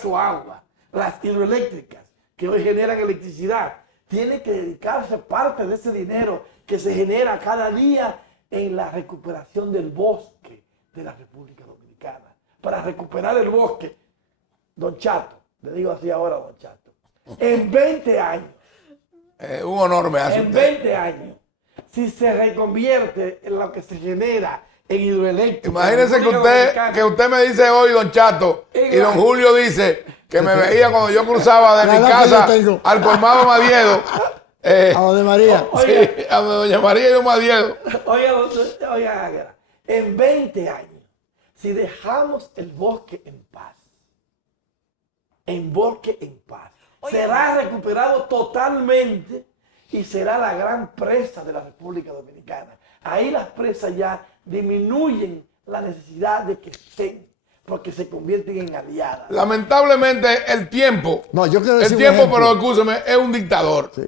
su agua. Las hidroeléctricas que hoy generan electricidad tienen que dedicarse parte de ese dinero que se genera cada día en la recuperación del bosque de la República Dominicana. Para recuperar el bosque, don Chato, le digo así ahora, don Chato, en 20 años. Un honor me hace En usted. 20 años, si se reconvierte en lo que se genera en hidroeléctrica. Imagínese que usted me dice hoy, don Chato, y don Julio dice que me veía cuando yo cruzaba de mi casa al colmado Madiedo. A donde María. Sí, a doña María y don Madiedo. Oiga, en 20 años, si dejamos el bosque en paz, será recuperado totalmente y será la gran presa de la República Dominicana. Ahí las presas ya disminuyen la necesidad de que estén, porque se convierten en aliadas. Lamentablemente el tiempo, No, yo quiero decir el tiempo, un ejemplo. pero escúcheme, es un dictador. Sí.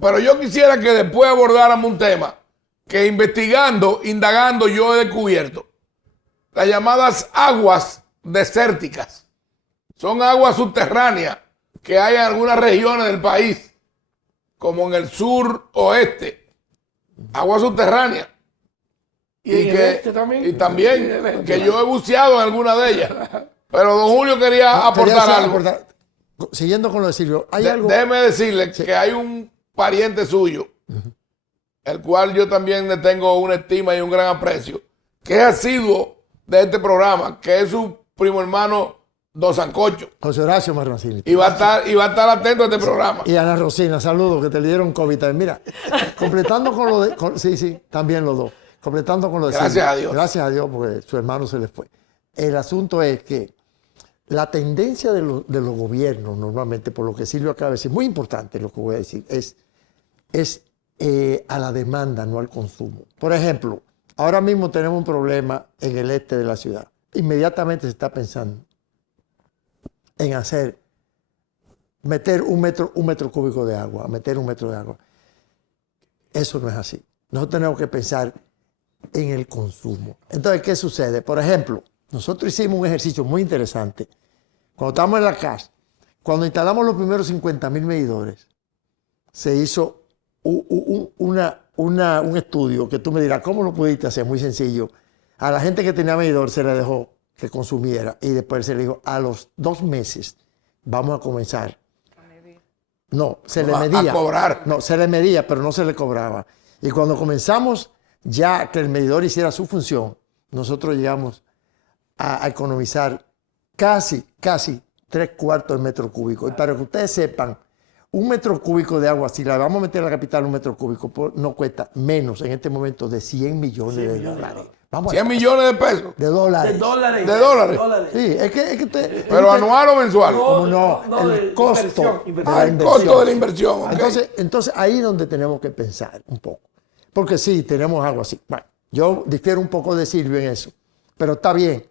Pero yo quisiera que después abordáramos un tema que investigando, indagando, yo he descubierto. Las llamadas aguas desérticas. Son aguas subterráneas que hay en algunas regiones del país, como en el sur oeste. Aguas subterráneas. Y en el que, este también. y también que yo he buceado en alguna de ellas. Pero don Julio quería aportar algo. Siguiendo con lo de Silvio, hay algo. Déjeme decirle que hay un pariente suyo, el cual yo también le tengo una estima y un gran aprecio, que es asiduo de este programa, que es su primo hermano Don Sancocho. José Horacio Marrancini. Y va a estar atento a este programa. Y Ana Rosina, saludos, que te le dieron COVID también. Mira, completando con lo de. Sí, también los dos. Completando con lo de Gracias Silvio. a Dios. Gracias a Dios, porque su hermano se le fue. El asunto es que la tendencia de los gobiernos, normalmente, por lo que Silvio acaba de decir, muy importante lo que voy a decir, es a la demanda, no al consumo. Por ejemplo, ahora mismo tenemos un problema en el este de la ciudad. Inmediatamente se está pensando en meter un metro cúbico de agua, meter un metro de agua. Eso no es así. Nosotros tenemos que pensar en el consumo. Entonces, ¿qué sucede? Por ejemplo, nosotros hicimos un ejercicio muy interesante. Cuando estábamos en la casa, cuando instalamos los primeros 50,000 medidores, se hizo un estudio que tú me dirás, ¿cómo lo pudiste hacer? Muy sencillo. A la gente que tenía medidor se le dejó que consumiera y después se le dijo, a los 2 meses vamos a comenzar. No, se le medía. A cobrar. No, se le medía, pero no se le cobraba. Y cuando comenzamos ya que el medidor hiciera su función, nosotros llegamos a economizar casi 3/4 del metro cúbico. Y para que ustedes sepan, un metro cúbico de agua, si la vamos a meter a la capital, un metro cúbico, no cuesta menos en este momento de 100 millones de dólares. Vamos 100 millones de pesos. de dólares. De dólares. ¿De dólares? Sí, es que usted... ¿Pero anual o mensual? ¿Cómo no? No, El de costo inversión. de la Ah, el inversión. costo de la inversión. ok. Entonces, ahí es donde tenemos que pensar un poco. Porque sí, tenemos agua así. Bueno, yo difiero un poco de Silvio en eso, pero está bien.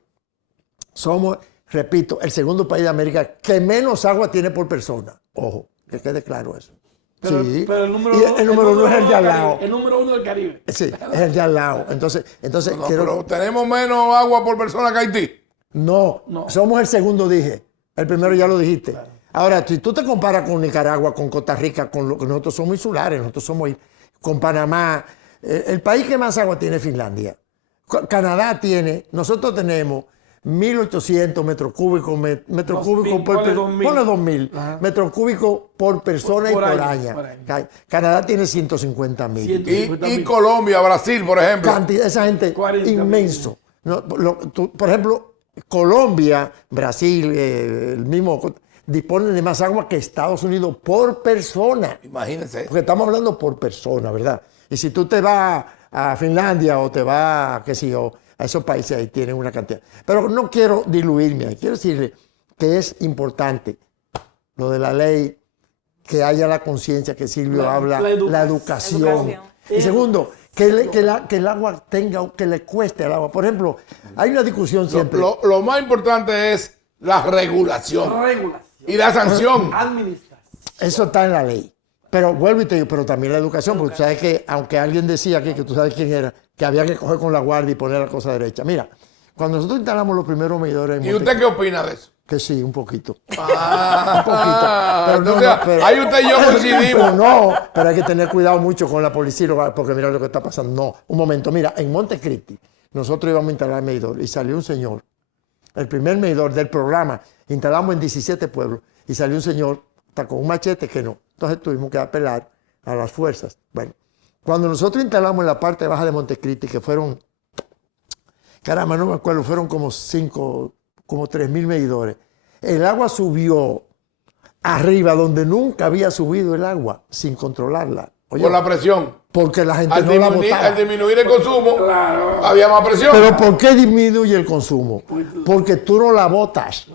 Somos, repito, el segundo país de América que menos agua tiene por persona. Ojo, que quede claro eso. Pero, sí. pero el número Y el número uno es el de al del lado. Caribe. El número 1 del Caribe. Sí, es el de al lado. Entonces No, quiero... pero tenemos menos agua por persona que Haití. No, No. somos el segundo, dije. El primero ya lo dijiste. Ahora, si tú te comparas con Nicaragua, con Costa Rica, con lo que nosotros somos insulares, nosotros somos con Panamá. El país que más agua tiene es Finlandia. Canadá tiene, nosotros tenemos 1.800 metros cúbicos, metros cúbicos por ponle persona. 2.000. Ponle 2.000 metros cúbicos por persona Por y por año, año. por año. Canadá tiene 150,000. Y Colombia, Brasil, por ejemplo. Esa gente 40,000. inmenso. No, por ejemplo, Colombia, Brasil, el mismo, disponen de más agua que Estados Unidos por persona. Imagínense. Porque estamos hablando por persona, ¿verdad? Y si tú te vas a Finlandia o te vas, qué sé yo, a esos países, ahí tienen una cantidad. Pero no quiero diluirme ahí. Quiero decirle que es importante lo de la ley, que haya la conciencia que Silvio habla, la educación. Educación. Y segundo, que el agua tenga, que le cueste al agua. Por ejemplo, hay una discusión siempre. Lo más importante es la regulación Regulación. y la sanción. Administración. Eso está en la ley. Pero vuelvo y te digo, pero también la educación, porque tú sabes que, aunque alguien decía aquí, que tú sabes quién era, que había que coger con la guardia y poner la cosa derecha. Mira, cuando nosotros instalamos los primeros medidores en ¿Y usted qué opina de eso? que sí, un poquito. Ah, Pero no, entonces, pero- ahí usted y yo Pero coincidimos. no, pero hay que tener cuidado mucho con la policía, porque mira lo que está pasando. No, un momento, mira, en Montecristi, nosotros íbamos a instalar medidor y salió un señor, el primer medidor del programa, instalamos en 17 pueblos, y salió un señor, está con un machete que no. Entonces tuvimos que apelar a las fuerzas. Bueno, cuando nosotros instalamos en la parte baja de Montecristi, que fueron, caramba, no me acuerdo, fueron como 3,000 medidores, el agua subió arriba donde nunca había subido el agua sin controlarla. Oye, Por la presión. porque la gente Al no la disminuir, botaba. al disminuir el consumo, había más presión. Pero ¿por qué disminuye el consumo? Porque tú no la botas.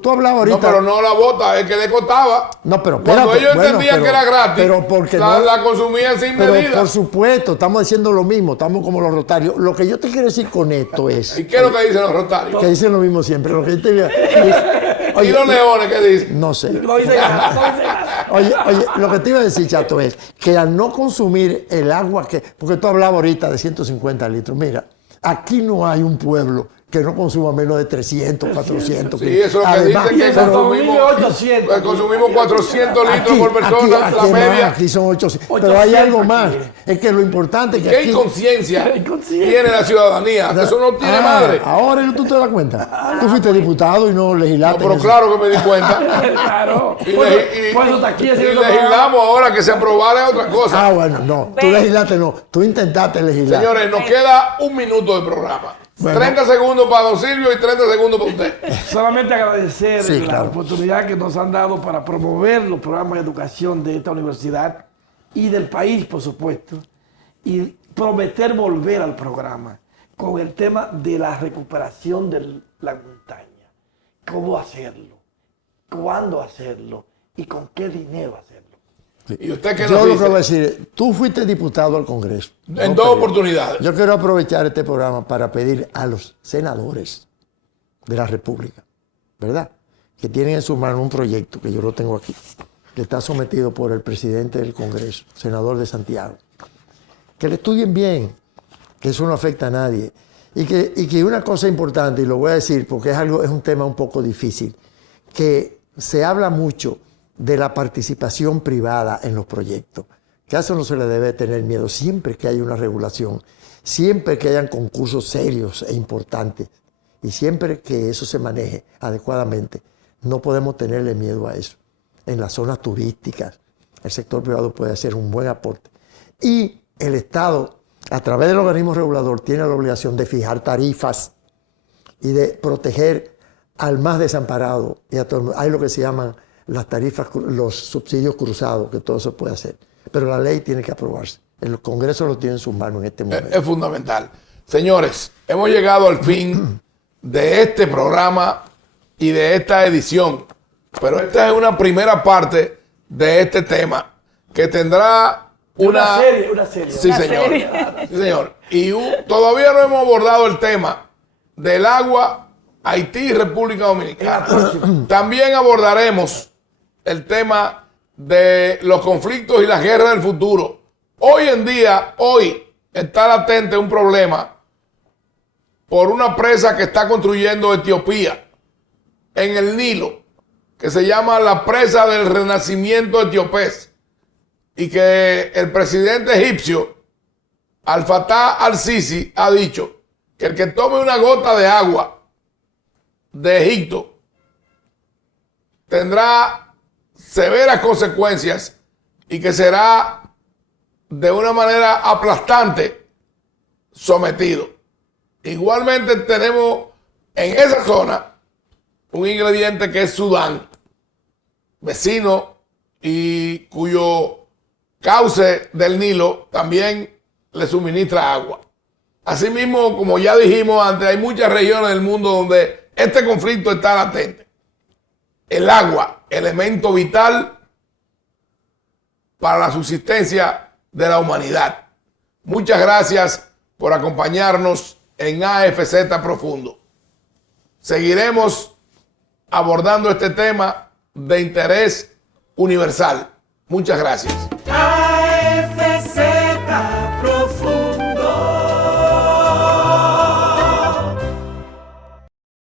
Tú hablabas ahorita. no, pero no la bota, es que le costaba. No, pero Cuando espérate, ellos bueno, entendían pero- que era gratis, pero porque la, no- la consumían sin Pero medida. por supuesto, estamos diciendo lo mismo, estamos como los rotarios. Lo que yo te quiero decir con esto es ¿Y qué es lo que dicen los rotarios? que dicen lo mismo siempre. Lo que yo te digo- ¿Y los leones qué dicen? no sé. No dice nada, no dice nada. Oye, lo que te iba a decir, Chato, es que al no consumir el agua que... Porque tú hablabas ahorita de 150 litros. Mira, aquí no hay un pueblo que no consuma menos de 300, 400. Sí, eso es lo que Además, dicen, que pero- consumimos, 800. consumimos 400 litros por persona, la aquí media. aquí son 800. Pero hay algo más. Es que lo importante es que ¿Qué aquí... inconsciencia ¿Qué inconsciencia? tiene la ciudadanía? Eso no tiene madre. Ahora tú te das cuenta. Tú fuiste diputado y no No, legislaste. pero en eso. claro que me di cuenta. Claro. Y, Por legi- eso está aquí y haciendo legislamos ahora que se aprobara otra cosa. Ah, bueno, no. Tú Ve. legislaste, no. Tú intentaste legislar. Señores, nos queda un minuto de programa. Bueno. 30 segundos para don Silvio y 30 segundos para usted. Solamente agradecer Sí, la claro. oportunidad que nos han dado para promover los programas de educación de esta universidad y del país, por supuesto, y prometer volver al programa con el tema de la recuperación de la montaña. ¿Cómo hacerlo? ¿Cuándo hacerlo? ¿Y con qué dinero hacerlo? ¿Y usted qué Yo nos lo que voy a dice? decir es, tú fuiste diputado al Congreso. En dos oportunidades. Yo quiero aprovechar este programa para pedir a los senadores de la República, ¿verdad? Que tienen en sus manos un proyecto, que yo lo tengo aquí, que está sometido por el presidente del Congreso, senador de Santiago. Que lo estudien bien, que eso no afecta a nadie. Y que una cosa importante, y lo voy a decir porque es un tema un poco difícil, que se habla mucho de la participación privada en los proyectos. Que a eso no se le debe tener miedo. Siempre que hay una regulación, siempre que hayan concursos serios e importantes, y siempre que eso se maneje adecuadamente, no podemos tenerle miedo a eso. En las zonas turísticas, el sector privado puede hacer un buen aporte. Y el Estado, a través del organismo regulador, tiene la obligación de fijar tarifas y de proteger al más desamparado. Y a todo el mundo. Hay lo que se llaman las tarifas, los subsidios cruzados, que todo eso puede hacer. Pero la ley tiene que aprobarse. El Congreso lo tiene en sus manos en este momento. Es fundamental. Señores, hemos llegado al fin de este programa y de esta edición. Pero esta es una primera parte de este tema que tendrá una serie, una serie. Sí, Una señor. serie. Sí, señor. Y todavía no hemos abordado el tema del agua, Haití y República Dominicana. También abordaremos el tema de los conflictos y las guerras del futuro. Hoy en día, hoy está latente un problema por una presa que está construyendo Etiopía en el Nilo, que se llama la presa del renacimiento etíopes, y que el presidente egipcio, Al-Fatah al-Sisi, ha dicho que el que tome una gota de agua de Egipto tendrá severas consecuencias y que será de una manera aplastante sometido. Igualmente tenemos en esa zona un ingrediente que es Sudán, vecino y cuyo cauce del Nilo también le suministra agua. Asimismo, como ya dijimos antes, hay muchas regiones del mundo donde este conflicto está latente. El agua, elemento vital para la subsistencia de la humanidad. Muchas gracias por acompañarnos en AFZ Profundo. Seguiremos abordando este tema de interés universal. Muchas gracias.